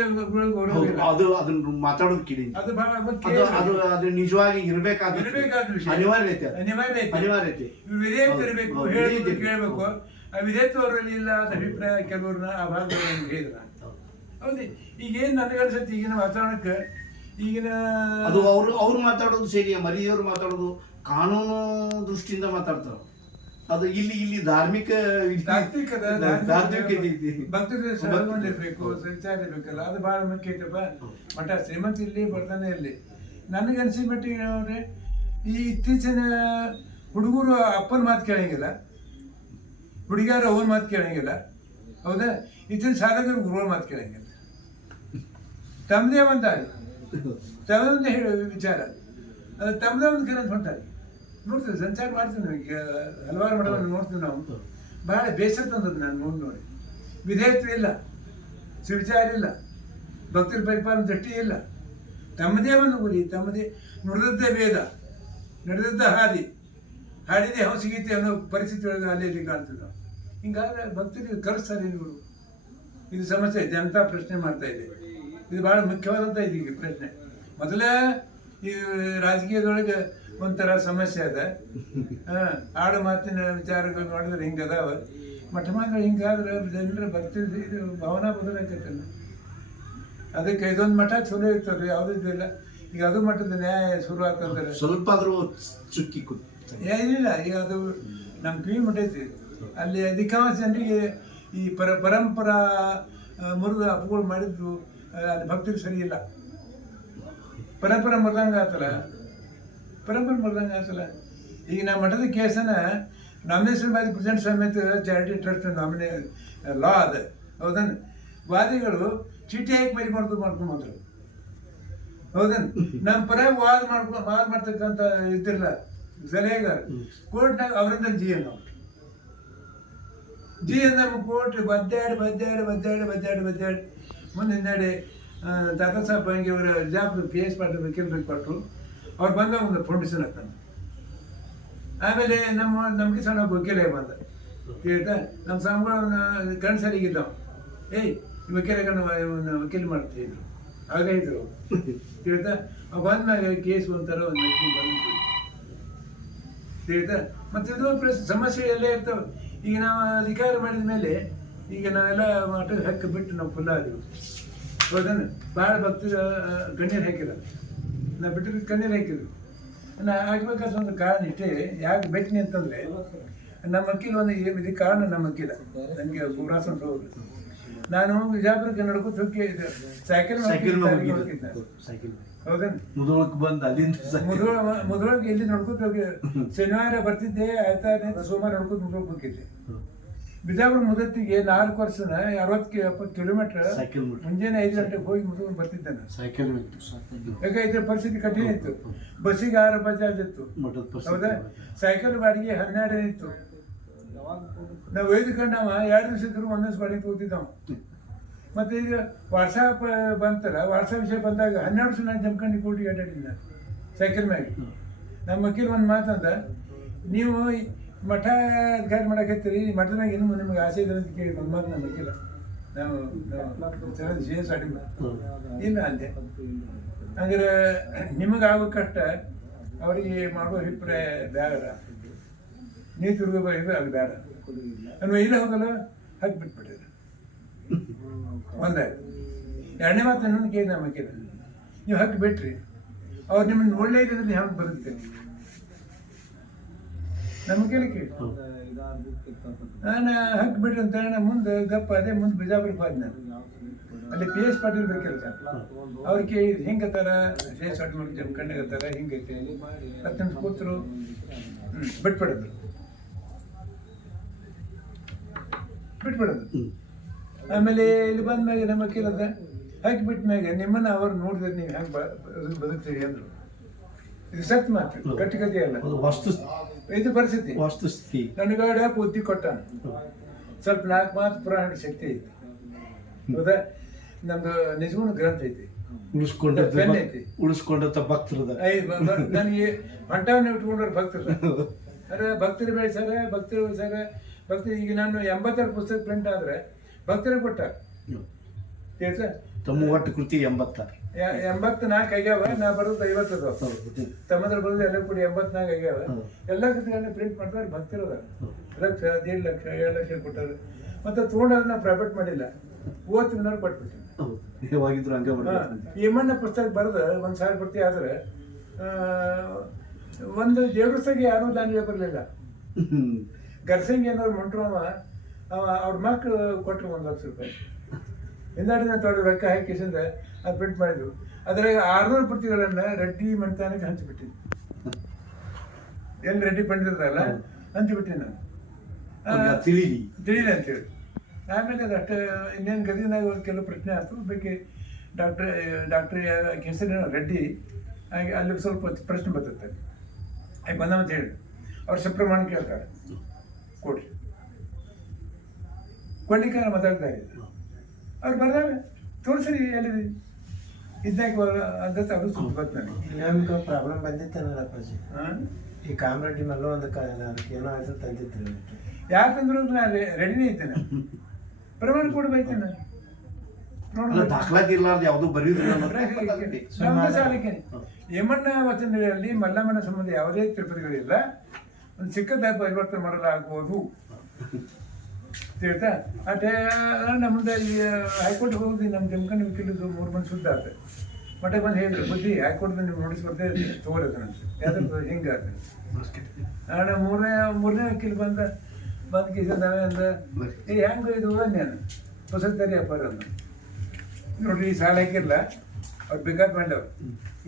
ಗೌರವ ಇಲ್ಲ. ಅದನ್ನ ಮಾತಾಡೋದು ಕೇಳಿ, ಅದು ಬಹಳ ಅದು ನಿಜವಾಗಿ ಇರಬೇಕಾದ ವಿಷಯ, ಅನಿವಾರ್ಯತೆ. ವಿಧೇಯತ್ವ ಇರಬೇಕು, ಹೇಳಬೇಕು, ಕೇಳಬೇಕು. ಆ ವಿಧೇಯತ್ವ ಅವರಲ್ಲಿ ಇಲ್ಲ ಅಂತ ಅಭಿಪ್ರಾಯ ಕೆಲವ್ರನ್ನ ಆ ಭಾಗದಲ್ಲಿ ಹೇಳಿದ್ರ. ಹೌದು, ಈಗೇನು ನನಗೆ ಅನ್ಸುತ್ತೆ ಈಗಿನ ವಾತಾವರಣಕ್ಕೆ ಈಗಿನ ಅದು ಅವ್ರು ಮಾತಾಡೋದು ಸರಿ, ಮರಿಯವರು ಮಾತಾಡೋದು ಕಾನೂನು ದೃಷ್ಟಿಯಿಂದ ಮಾತಾಡ್ತಾರೆ. ಅದು ಇಲ್ಲಿ ಧಾರ್ಮಿಕ ಭಕ್ತಿರ್ಬೇಕು, ಸಂಚಾರ ಇರ್ಬೇಕಲ್ಲ, ಅದು ಬಹಳ ಮುಖ್ಯ ಐತಪ್ಪ. ಮಠ ಶ್ರೀಮಂತ ಇಲ್ಲಿ ಬರ್ತಾನೆ ಇರಲಿ. ನನಗೆ ಅನ್ಸಿದ ಮಟ್ಟಿಗೆ ನೋಡ್ರಿ, ಈ ಇತ್ತೀಚಿನ ಹುಡುಗರು ಅಪ್ಪನ ಮಾತು ಕೇಳಂಗಿಲ್ಲ, ಹುಡುಗಿಯರು ಅವನ ಮಾತು ಕೇಳಂಗಿಲ್ಲ. ಹೌದಾ? ಇತ್ತೀಚಿನ ಸಾಧಕರು ಗುರುಗಳ ಮಾತು ಕೇಳಂಗಿಲ್ಲ. ತಮ್ಮದೇ ತಮ್ಮದೊಂದು ವಿಚಾರ, ಅದು ತಮ್ಮದೇ ಒಂದು ಕೆಲಸ ಹೊಂಟಾರೆ. ನೋಡ್ತೀವಿ, ಸಂಚಾರ ಮಾಡ್ತೀವಿ, ಈಗ ಹಲವಾರು ಮಠಗಳನ್ನು ನೋಡ್ತೀವಿ ನಾವು. ಭಾಳ ಬೇಸರ ತಂದದ್ದು ನಾನು ನೋಡಿ. ವಿಧೇಯತ್ವ ಇಲ್ಲ, ಸುವಿಚಾರ ಇಲ್ಲ, ಭಕ್ತರ ಪರಿಪಾಲನೆ ದೃಷ್ಟಿ ಇಲ್ಲ. ತಮ್ಮದೇ ಒಂದು ಗುರಿ, ತಮ್ಮದೇ ನುಡಿದದ್ದೇ ವೇದ, ನಡೆದದ್ದ ಹಾದಿ, ಹಾಡಿದೆ ಹೌಸಿಗೀತೆ ಅನ್ನೋ ಪರಿಸ್ಥಿತಿ ಒಳಗೆ ಅಲ್ಲಿ ಕಾಣ್ತೀವಿ ನಾವು. ಹಿಂಗಾದ್ರೆ ಭಕ್ತರಿಗೆ ಕರೆಸ್ತಾರೆ ಇವರು. ಇದು ಸಮಸ್ಯೆ, ಜನತಾ ಪ್ರಶ್ನೆ ಮಾಡ್ತಾ ಇದೆ. ಇದು ಭಾಳ ಮುಖ್ಯವಾದಂಥ ಇದೀಗ ಪ್ರಶ್ನೆ. ಮೊದಲೇ ಈ ರಾಜಕೀಯದೊಳಗೆ ಒಂಥರ ಸಮಸ್ಯೆ ಅದ. ಆಡು ಮಾತಿನ ವಿಚಾರಗಳು ನೋಡಿದ್ರೆ ಹಿಂಗೆ ಅದಾವ. ಮಠ ಮಾತ್ರ ಹಿಂಗಾದ್ರೆ ಜನರು ಬರ್ತಿದ್ದು ಇದು ಭಾವನಾ ಬದಲಾಕೈತಲ್ಲ. ಅದಕ್ಕೆ ಇದೊಂದು ಮಠ ಚಲೋ ಇರ್ತದೆ, ಯಾವುದೂ ಇಲ್ಲ. ಈಗ ಅದು ಮಠದ ನ್ಯಾಯ ಶುರು ಆಗ್ತಂದ್ರೆ ಸ್ವಲ್ಪ ಆದ್ರೂ ಚುಕ್ಕಿ ಏನಿಲ್ಲ. ಈಗ ಅದು ನಮ್ಮ ಕಿವಿ ಮುಟ್ಟೈತಿ. ಅಲ್ಲಿ ಅಧಿಕಾಂಶ ಜನರಿಗೆ ಈ ಪರಂಪರಾ ಮುರಿದು ಅಪ್ಪಗಳು ಮಾಡಿದ್ದು ಅಲ್ಲಿ ಭಕ್ತರಿಗೆ ಸರಿ ಇಲ್ಲ. ಪರಂಪರೆ ಮುರಿದಂಗೆ ಆತಲ್ಲ, ಪರಂಪರೆ ಮುರಿದಂಗೆ ಆತಲ್ಲ. ಈಗ ನಮ್ಮ ಮಠದ ಕೇಸನ್ನ ನಾಮಿನೇಷನ್ ಬೈ ಪ್ರೆಸಿಡೆಂಟ್ ಸಮೇತ ಚಾರಿಟಿ ಟ್ರಸ್ಟ್ ನಾಮಿನೇ ಲಾ ಅದ, ಹೌದನ್? ವಾದಿಗಳು ಚೀಟಿ ಹಾಕಿ ಮಾಡ್ಕೊಂಡ್ಬಂದ್ರು, ಹೌದನ್? ನಮ್ಮ ಪರ ವಾದ ಮಾಡ್ತಕ್ಕಂಥ ಇದ್ದಿರಲ್ಲ ಸಲಹೆಗಾರ ಕೋರ್ಟ್ನಾಗ ಅವರಿಂದ ಜಿ ಎನ್ ನಮ್ಮ ಕೋರ್ಟ್ ಬದ್ದಾಡಿ ಮುಂದೆ ಹಿಂದಾಡಿ ದಾದಾ ಸಾಹೇಬ್ ಹಂಗೆ ಅವರ ಜಾಬ್ PS ಪಾಟೀಲ್ ವಕೀಲರಿಗೆ ಕೊಟ್ಟರು. ಅವ್ರು ಬಂದ ಒಂದು ಫೌಂಡೇಶನ್ ಹಾಕ್ತಾನೆ. ಆಮೇಲೆ ನಮ್ಗೆ ಸಣ್ಣ ವಕೀಲ ಬಂದ ತಿಳಿತಾ. ನಮ್ಮ ಸ್ವಾಮಿಗಳು ಗಂಡು ಸರಿಗಿದ್ದಾವ, ಏಯ್ ವಕೀಲ ಮಾಡ್ತಿದ್ರು ಆಗ ಇದ್ರು ತಿಳಿತಾ. ಅವು ಬಂದ್ಮ್ಯಾಗ ಕೇಸ್ ಒಂಥರ ಒಂದು ಬಂದು ತಿಳಿತಾ. ಮತ್ತು ಇದು ಸಮಸ್ಯೆ ಎಲ್ಲೇ ಇರ್ತಾವೆ. ಈಗ ನಾವು ಅಧಿಕಾರ ಮಾಡಿದ ಮೇಲೆ ಈಗ ನಾವೆಲ್ಲ ಮಠದ ಹಕ್ಕು ಬಿಟ್ಟು ನಾವು ಫುಲ್ ಆದೆವು, ಹೌದನ್ನು? ಭಾಳ ಭಕ್ತರು ಕಣ್ಣೀರು ಹಾಕಿಲ್ಲ, ನಾವು ಬಿಟ್ಟರೆ ಕಣ್ಣೀರು ಹಾಕಿದ್ರು. ನಾ ಆಗ್ಬೇಕಾದ ಒಂದು ಕಾರಣ ಇಷ್ಟೇ. ಯಾಕೆ ಬಿಟ್ಟಿನಿ ಅಂತಂದರೆ ನಮ್ಮ ವಕೀಲ ಒಂದು ಇದು ಕಾರಣ. ನಮ್ಮ ವಕೀಲ ನನಗೆ ಪುರಾಸನ ಹೋದ್ರು. ನಾನು ಬಿಜಾಪುರಕ್ಕೆ ನಡ್ಕೊತ ಹೋಗಿ ಸೈಕಲ್ ಹೋಗಿದ್ದೆ, ಹೌದನ್? ಮುದೋಳಕ್ಕೆ ಬಂದು ಅಲ್ಲಿಂದ ಮುದೋಳಕ್ಕೆ ಎಲ್ಲಿ ನಡ್ಕೊತ ಹೋಗಿ ಶನಿವಾರ ಬರ್ತಿದ್ದೆ, ಆಯ್ತಾ ಸೋಮವಾರ ನಡ್ಕೊತ ಮುದೋಳಕ್ಕೆ ಹೋಗಿದ್ದೆ. ಬಿಜಾಪುರ ಮುದತ್ತಿಗೆ 4 ವರ್ಷನ 60-70 ಕಿಲೋಮೀಟರ್ ಮುಂಜಾನೆ 5 ಗಂಟೆಗೆ ಹೋಗಿ ಮುದ್ಕೊಂಡು ಬರ್ತಿದ್ದೆ ನಾನು. ಸೈಕಲ್ ಯಾಕಂದ್ರೆ ಪರಿಸ್ಥಿತಿ ಕಠಿಣ ಇತ್ತು. ಬಸ್ಸಿಗೆ 6 ಬಜಾಜ್ ಇತ್ತು, ಹೌದಾ? ಸೈಕಲ್ ಬಾಡಿಗೆ 12 ಇತ್ತು. ನಾವು ಒಯ್ದುಕೊಂಡವ 2 ದಿವಸ ಇದ್ರು, 1 ದಿವಸ ಬಾಡಿಗೆ ಹೋಗ್ತಿದ್ದವ. ಮತ್ತು ಈಗ ವಾಟ್ಸಾಪ್ ಬಂತಲ್ಲ, ವಾಟ್ಸಾಪ್ ವಿಷಯ ಬಂದಾಗ 12 ವರ್ಷ ನಾನು ಜಮ್ಕಂಡು ಕೋಟಿಗೆ ಅಡ್ಡಾಡಿಲ್ಲ ಸೈಕಲ್ ಮ್ಯಾಗೆ. ನಮ್ಮ ವಕೀಲ ಒಂದು ಮಾತಂದ, ನೀವು ಮಠ ಅಧಿಕಾರ ಮಾಡಕತ್ತೀರಿ, ಮಠದ ಮ್ಯಾಗ ಇನ್ನೂ ನಿಮ್ಗೆ ಆಸೆ ಇದೆ ಅಂತ ಕೇಳಿ ಒಂದು ಮಾತು. ನಮ್ಮ ವಕೀಲ ನಾವು CS ಅಡಿಗೆ ಇಲ್ಲ ಅಂದೆ. ಹಂಗಾರೆ ನಿಮಗಾಗೋ ಕಷ್ಟ ಅವರಿಗೆ ಮಾಡೋ ಅಭಿಪ್ರಾಯ ಬೇಡ, ನೀವು ತಿರುಗೋ ಅಲ್ಲಿ ಬೇಡ ಅನ್ನೋ ಇಲ್ಲ, ಹೋಗಲ್ಲ ಹಾಕಿ ಬಿಟ್ಬಿಟ್ಟಿದ್ರು. ಒಂದಾಯ್ತು. 2ನೇ ಮಾತು ಇನ್ನೊಂದು ಕೇಳಿ ನಮ್ಮ ವಕೀಲ, ನೀವು ಹಕ್ಕಿ ಬಿಟ್ರಿ ಅವ್ರು ನಿಮ್ಮನ್ನು ಒಳ್ಳೆಯದ್ರಲ್ಲಿ ಹೆಂಗೆ ಬದುಕ್ತೀರಿ? ನಮ್ಮ ಕೇಳಿಕೆ ನಾನು ಹಕ್ಕಿ ಬಿಟ್ರಿ ಅಂತ ಹೇಳಿ ಮುಂದೆ ಗಪ್ಪ ಅದೇ ಮುಂದೆ ಬಿಜಾಪುರಕ್ಕೆ ಹೋದ್. ನಾನು ಅಲ್ಲಿ PS ಪಾಟೀಲ್ ಬೇಕಿಲ್ಲ ಅವ್ರಿಗೆ ಹಿಂಗತ್ತಾರ, CS ಪಾಟೀಲ್ ಜಮ್ಕಂಡಾಗತ್ತಾರ, ಹಿಂಗೈತೆ 10 ನಿಮಿಷ ಕೂತರು, ಬಿಟ್ಬಿಡೋದು. ಆಮೇಲೆ ಇಲ್ಲಿ ಬಂದ್ಮ್ಯಾಗ ನಮ್ಮ ವಕೀಲದ ಹಾಕಿ ಬಿಟ್ಮ್ಯಾಗ ನಿಮ್ಮನ್ನ ಅವ್ರು ನೋಡಿದ್ರೆ ನೀವು ಹೆಂಗೆ ಬದುಕ್ತೀರಿ ಅಂದ್ರು. ಇದು ಸತ್ ಮಾತು, ಗಟ್ಟಿಗತಿ ಅಲ್ಲ, ಇದು ಪರಿಸ್ಥಿತಿ ವಾಸ್ತುಸ್ಥಿತಿ. ನನಗಾಡ ಬುದ್ಧಿ ಕೊಟ್ಟ ಸ್ವಲ್ಪ 4 ಮಾತು ಪುರಾಣ ಶಕ್ತಿ ಐತಿ, ಹೌದಾ? ನಮ್ದು ನಿಜಗುಣ ಗ್ರಂಥ ಐತಿ, ಉಳಿಸ್ಕೊಂಡಂತ ಭಕ್ತರದ ನನಗೆ ಹೊಂಟವನ್ನ ಇಟ್ಕೊಂಡ್ರೆ ಭಕ್ತರು ಅರೆ ಭಕ್ತರು ಬೆಳೆಸಾರ, ಭಕ್ತರು ಉಳಿಸಾರ. ಭಕ್ತರು ಈಗ ನಾನು 82 ಪುಸ್ತಕ ಪ್ರಿಂಟ್ ಆದ್ರೆ ಭಕ್ತರಿಗೆ ಕೊಟ್ಟ ತಿಳಿಸ. ತಮ್ಮ ಒಟ್ಟು ಕೃತಿ 84 ಆಗ್ಯಾವ. ನಾ ಬರೋದು 50 ಅದಾವ. ತಮ್ಮದ್ರ ಬರೋದು ಎಲ್ಲ ಕೂಡಿ 84 ಆಗ್ಯಾವ. ಎಲ್ಲ ಕೃತಿಗಳನ್ನ ಪ್ರಿಂಟ್ ಮಾಡ್ತಾರೆ ಭಕ್ತರು ಅದ. 1 ಲಕ್ಷ, 1.5 ಲಕ್ಷ, 2 ಲಕ್ಷ ಕೊಟ್ಟಾರೆ. ಮತ್ತೆ ತೊಗೊಂಡ್ರೆ ನಾವು ಪ್ರೈವೇಟ್ ಮಾಡಿಲ್ಲ, ಓದ್ತಿನವ್ರು ಕೊಟ್ಬಿಟ್ಟು. ಏಮನ್ನ ಪುಸ್ತಕ ಬರೆದು 1,000 ಪ್ರತಿ ಆದ್ರೆ ಒಂದು ದೇವಸ್ಥಾನಕ್ಕೆ ಯಾರೂ ದಾನಿಗೆ ಬರಲಿಲ್ಲ. ಗರ್ಸಂಗಿ ಅನ್ನೋರು ಮೊಂಟ್ರವ ಅವ್ರ ಮಕ್ಕಳು ಕೊಟ್ಟರು 1 ಲಕ್ಷ ರೂಪಾಯಿ. ಹಿಂದಾಡಿನ ತೊಡೆ ರೊಕ್ಕ ಹಾಕಿಸಿಂದ ಅದು ಪ್ರಿಂಟ್ ಮಾಡಿದ್ರು. ಅದ್ರಾಗ 600 ಪ್ರತಿಗಳನ್ನು ರೆಡ್ಡಿ ಮನೆತನಕ್ಕೆ ಹಂಚಿಬಿಟ್ಟಿದ್ದೆ. ಎಲ್ಲಿ ರೆಡ್ಡಿ ಪಂಡಿತರಲ್ಲ ಹಂಚಿಬಿಟ್ಟಿನಿ ನಾನು, ತಿಳಿಲಿ ಅಂತೇಳಿ. ಆಮೇಲೆ ಅದಷ್ಟು ಇನ್ನೇನು ಗದಿನಾಗ ಒಂದು ಕೆಲವು ಪ್ರಶ್ನೆ ಆಯ್ತು. ಬೇಕೆ ಡಾಕ್ಟ್ರ್ ಹೆಸರಿನ ರೆಡ್ಡಿ ಹಾಗೆ ಅಲ್ಲಿ ಸ್ವಲ್ಪ ಪ್ರಶ್ನೆ ಬರ್ತದೆ. ಹಾಗೆ ಬಂದಂತ ಹೇಳಿ ಅವ್ರು ಸಪ್ರಮಾಣ ಕೇಳ್ತಾರೆ, ಕೊಡ್ರಿ ಕೊಂಡಿಕಾರ ಮಾತಾಡ್ತಾ ಇದ್ದಾರೆ. ಅವ್ರು ಬರ್ದಾಗ ತೋರಿಸ್ರಿ ಎಲ್ಲಿದೆ ಇದ್ದಾಗ ಅಂತ ಅದು ಸುತ್ತ ಬರ್ತಾನೆ. ಇನ್ನೊಂದು ಪ್ರಾಬ್ಲಮ್ ಬಂದಿತ್ತೇನಲ್ಲ ಅಪ್ಪಾಜಿ, ಈ ಕಾಮರೆಡ್ಡಿ ಮಲ್ಲ ಒಂದು ಏನೋ ಆಯ್ತು ತಂದಿತ್ತು. ಯಾಕಂದ್ರೆ ನಾನು ರೆಡಿನೇ ಇದ್ದೇನೆ, ಪ್ರಮಾಣ ಕೊಡ್ಬೇಕೇನೆ. ಅಲ್ಲ, ದಾಖಲಾತಿ ಇರ್ಲಾರ್ದು ಯಾವುದು ಬರೆಯುವುದಿಲ್ಲ ಅನ್ನೋದ್ರೆ ನಮ್ದು ಸಾಲಕ್ಕೆ ಯಮಣ್ಣ ವಚನಗಳಲ್ಲಿ ಮಲ್ಲಮ್ಮನ ಸಂಬಂಧ ಯಾವುದೇ ತಿರುಪತಿಗಳಿಲ್ಲ, ಒಂದು ಚಿಕ್ಕದಾಗಿ ಪರಿವರ್ತನೆ ಮಾಡಲಾಗ್ಬೋದು ತಿಳ್ತಾ. ಅಟೇ ನಮ್ದು ಈ ಹೈಕೋರ್ಟ್ ಹೋಗಿ ನಮ್ಮ ಜಮಖಂಡಿ ವಕೀಲರು 3 ಮಂದಿ ಸುದ್ದ ಆತ ಮಠಕ್ಕೆ ಬಂದು ಹೇಳಿದ್ರು, ಬುದ್ಧಿ ಹೈಕೋರ್ಟ್ ನೀವು ನೋಟಿಸ್ ಬರ್ತಾ ತಗೋರದನಂತೆ ಯಾವ್ದು ಹಿಂಗೆ ಆತ. ನಾನು ಮೂರನೇ ವಕೀಲ ಬಂದ ಕಿಸಿದಾವೆ ಅಂದ, ಹೆಂಗೆ ಇದು ನಾನು ಹೊಸದಾರಿ ವ್ಯಾಪಾರ ಅಂದ. ನೋಡ್ರಿ, ಈ ಸಾಲ ಹಾಕಿರಲ್ಲ ಅವ್ರು ಬೇಕಾದ್ ಮಾಡ್ಯವ್ರು,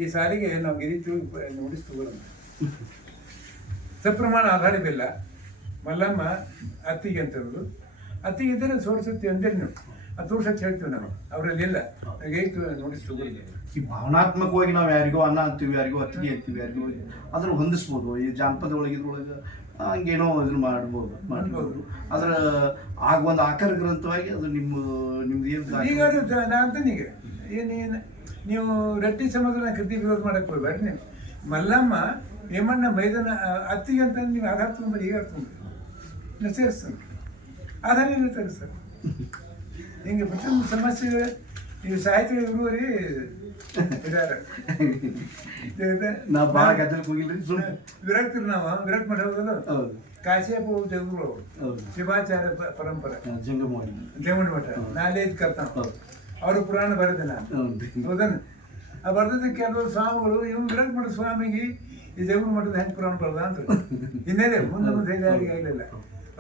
ಈ ಸಾಲಿಗೆ ನಾವು ಈ ರೀತಿ ನೋಟಿಸ್ ತಗೋರ ಸಪ್ರಮಾಣ ಆಧಾರವಿಲ್ಲ. ಮಲ್ಲಮ್ಮ ಅತ್ತಿಗೆ ಅಂತ ಹೇಳೋದು, ಅತ್ತಿಗೆ ಇದ್ದರೆ ಸೋರ್ಸತ್ತಿ ಅಂತೇಳಿ ನೀವು ಅದು ತೋರ್ಸಕ್ಕೆ ಹೇಳ್ತೀವಿ ನಾವು, ಅವರಲ್ಲಿ ಇಲ್ಲ ಹೇಗೆ ನೋಟಿಸ್ ತಗೊಳ್ಳಿ. ಈ ಭಾವನಾತ್ಮಕವಾಗಿ ನಾವು ಯಾರಿಗೋ ಅನ್ನ ಅಂತೀವಿ, ಯಾರಿಗೋ ಅತ್ತಿಗೆ ಅಂತೀವಿ, ಯಾರಿಗೋ ಅದನ್ನು ಹೊಂದಿಸ್ಬೋದು. ಈ ಜಾನಪದ ಇದ್ರೊಳಗೆ ಹಂಗೇನೋ ಇದನ್ನು ಮಾಡ್ಬೋದು. ಅದರ ಆಗ ಒಂದು ಆಕಾರ ಗ್ರಂಥವಾಗಿ ಅದು ನಿಮ್ದು ಏನು ಈಗ ನಾನೀಗ ಏನೇನು ನೀವು ರೆಡ್ಡಿ ಸಮಾಜನ ಕೃತಿ ವಿರೋಧ ಮಾಡಕ್ಕೆ ಹೋಗ್ಬೇಡಿ. ನೀವು ಮಲ್ಲಮ್ಮ ಹೇಮಣ್ಣ ಮೈದಾನ ಅತ್ತಿಗೆ ಅಂತ ನೀವು ಆಧಾರ ತೊಗೊಂಡ್ರೆ ಈಗ ತೊಗೊಂಡ್ರಿ ಸೇರಿಸ್ತಾನೆ ಆಧಾರ ಇರ್ತಾರೆ ಸರ್. ಹಿಂಗೆ ಪ್ರತಿಯೊಂದು ಸಮಸ್ಯೆ ಈ ಸಾಹಿತ್ಯ ಇರುವರಿ ವಿರಕ್ತಿರು ನಾವು ವಿರಕ್ತ ಮಾಡಿ ಹೋಗೋದು ಕಾಶಿಯಪ್ಪ ಜಗಗಳು ಶಿವಾಚಾರ್ಯ ಪರಂಪರೆ ಜಂಗಮಣಿ ಮಠ ನಾಳೆ ಇದು ಕರ್ತಾನ ಅವರು ಪುರಾಣ ಬರೆದೆ ನಾನು ಹೌದನ್ ಆ ಬರ್ದಕ್ಕೆ ಕೆಲವರು ಸ್ವಾಮಿಗಳು ಇವ್ನು ವಿರಕ್ತ ಮಠ ಸ್ವಾಮಿಗೆ ಈ ಜಗನ್ ಮಠದ ಹೆಂಗೆ ಪುರಾಣ ಬರ್ದ ಅಂತ ಇನ್ನೇನೆ ಮುಂದೆ ಯಾರಿಗೆ ಆಗಲಿಲ್ಲ.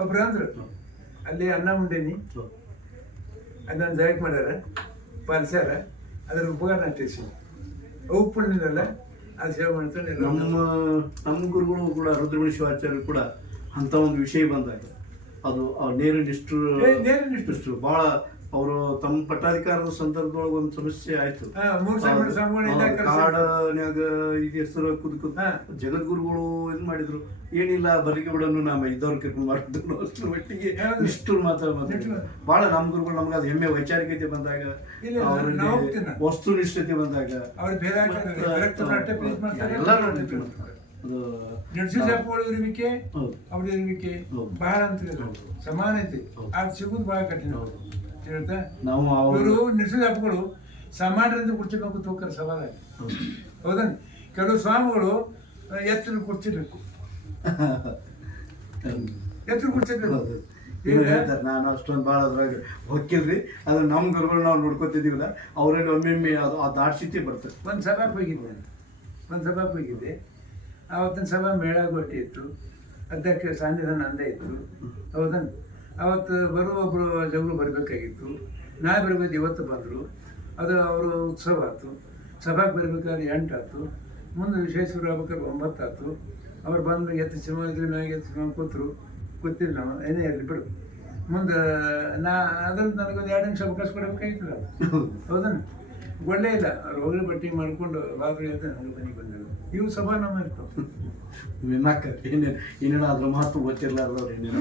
ಒಬ್ರು ಅಂದ್ರು ಅಲ್ಲಿ ಅನ್ನ ಮುಂಡೇನಿ ಅದನ್ನು ಜಯಕ್ ಮಾಡ್ಯಾರ ಪಾಲಿಸ್ಯಾರ, ಅದ್ರ ಉಪಕಾರ ನಟಿಸಿ ಉಪ್ಪುಣ್ಣಿನಲ್ಲ ಅದು ಸೇವೆ ಮಾಡ್ತಾನೆ. ನಮ್ಮ ಗುರುಗಳು ಕೂಡ ರುದ್ರಮಣಿ ಶಿವಾಚಾರ್ಯರು ಕೂಡ ಅಂತ ಒಂದು ವಿಷಯ ಬಂದಾಗ ಅದು ನೇರಿನಿಷ್ಠರು ಭಾಳ ಅವರು ತಮ್ಮ ಪಟ್ಟಾಧಿಕಾರದ ಸಂದರ್ಭದೊಳಗೆ ಒಂದು ಸಮಸ್ಯೆ ಆಯ್ತು. ಕಾಡನ್ಯಾಗ ಈಗ ಹೆಸರು ಕುದ್ಕು ಜಗದ್ಗುರುಗಳು ಇದು ಮಾಡಿದ್ರು, ಏನಿಲ್ಲ ಬರಿಗೆ ಬಿಡನ್ನು ನಾವು ಇದ್ದವ್ರು ಕರ್ಕೊಂಡು ಮಾಡಿದ್ರು ಅಷ್ಟರ ಮಟ್ಟಿಗೆ ನಿಷ್ಠರು ಮಾತಾಡಿದ್ರು. ಭಾಳ ನಮ್ಮ ಗುರುಗಳು ನಮ್ಗೆ ಅದು ಹೆಮ್ಮೆ ವೈಚಾರಿಕತೆ ಬಂದಾಗ, ವಸ್ತುನಿಷ್ಠತೆ ಬಂದಾಗ ಇರುವಿಕೆ ಅವ್ರ ಇರುವಿಕೆ ಬಹಳ ಅಂತ ಸಮಾನತೆ ಅದು ಸಿಗುದು ಬಹಳ ಕಠಿಣ. ನಾವು ಇವರು ನಿಶ್ಚಿತ ಹಬ್ಬಗಳು ಸಮಾನದಿಂದ ಕುರ್ಚಿಬೇಕು ತೂಕರ ಸವಾಲ. ಹೌದನ್ ಕೆಲವು ಸ್ವಾಮಿಗಳು ಎತ್ತರ ಕುರ್ಚಿಬೇಕು, ಎತ್ತರ ಕುರ್ಚಿಬೇಕು. ನಾನು ಅಷ್ಟೊಂದು ಭಾಳ ಅದ್ರಾಗ ಹೊಕ್ಕಿಲ್ರಿ, ಅದು ನಮ್ಮ ಗುರುಗಳು ನಾವು ನೋಡ್ಕೊತಿದ್ದೀವಲ್ಲ ಅವರಲ್ಲಿ ಒಮ್ಮೆ ಅದು ಆ ದಾಡ್ಸಿತಿ ಬರ್ತದೆ. ಒಂದು ಸಭಾಕ್ಕೆ ಹೋಗಿದ್ದೆ ಆವತ್ತಿನ ಸಭಾ ಮೇಳಾಗೋಷ್ಠಿ ಇತ್ತು, ಅಧ್ಯಕ್ಷ ಸಾನ್ನಿಧಾನ ಅಂದೇ ಇತ್ತು. ಹೌದನ್ ಅವತ್ತು ಬರುವ ಒಬ್ಬರು ಜಗಳು ಬರಬೇಕಾಗಿತ್ತು, ನಾಳೆ ಬರಬೇಕು, ಇವತ್ತು ಬಂದರು. ಅದು ಅವರು ಉತ್ಸವ ಆಯ್ತು. ಸಭಾಕ್ಕೆ ಬರಬೇಕಾದ್ರೆ 8 ಆಯ್ತು, ಮುಂದೆ ವಿಶ್ವೇಶ್ವರ ಆಗ್ಬೇಕಾದ್ರೆ 9 ಆಯ್ತು. ಅವ್ರು ಬಂದು ಎತ್ತು ಸಿನಿಮಾ ಇದ್ರ ಮ್ಯಾಗ ಎತ್ತು ಸಿನಿಮಾ ಕೂತಿಲ್ಲ ನಾವು ಏನೇ ಇರಲಿ ಬಿಡು. ಮುಂದೆ ಅದ್ರಲ್ಲಿ ನನಗೊಂದು 2 ನಿಮಿಷ ಅವಕಾಶ ಕೊಡಬೇಕಾಗಿತ್ತು. ಹೌದನ್ ಒಳ್ಳೆ ಇಲ್ಲ, ಅವ್ರು ಹೋಗಿ ಬಟ್ಟೆ ಮಾಡ್ಕೊಂಡು ಬಾಬರಿ ಅಂತ ನನಗೆ ಮನೆಗೆ ಬಂದರು. ಇವು ಸಭಾ ನಮ್ಮ ಇರ್ತಾವೆ ಏನೇನೋ ಅದ್ರ ಮಹತ್ವ ಗೊತ್ತಿರ್ಲಾರ್ದವ್ರು ಏನೇನೋ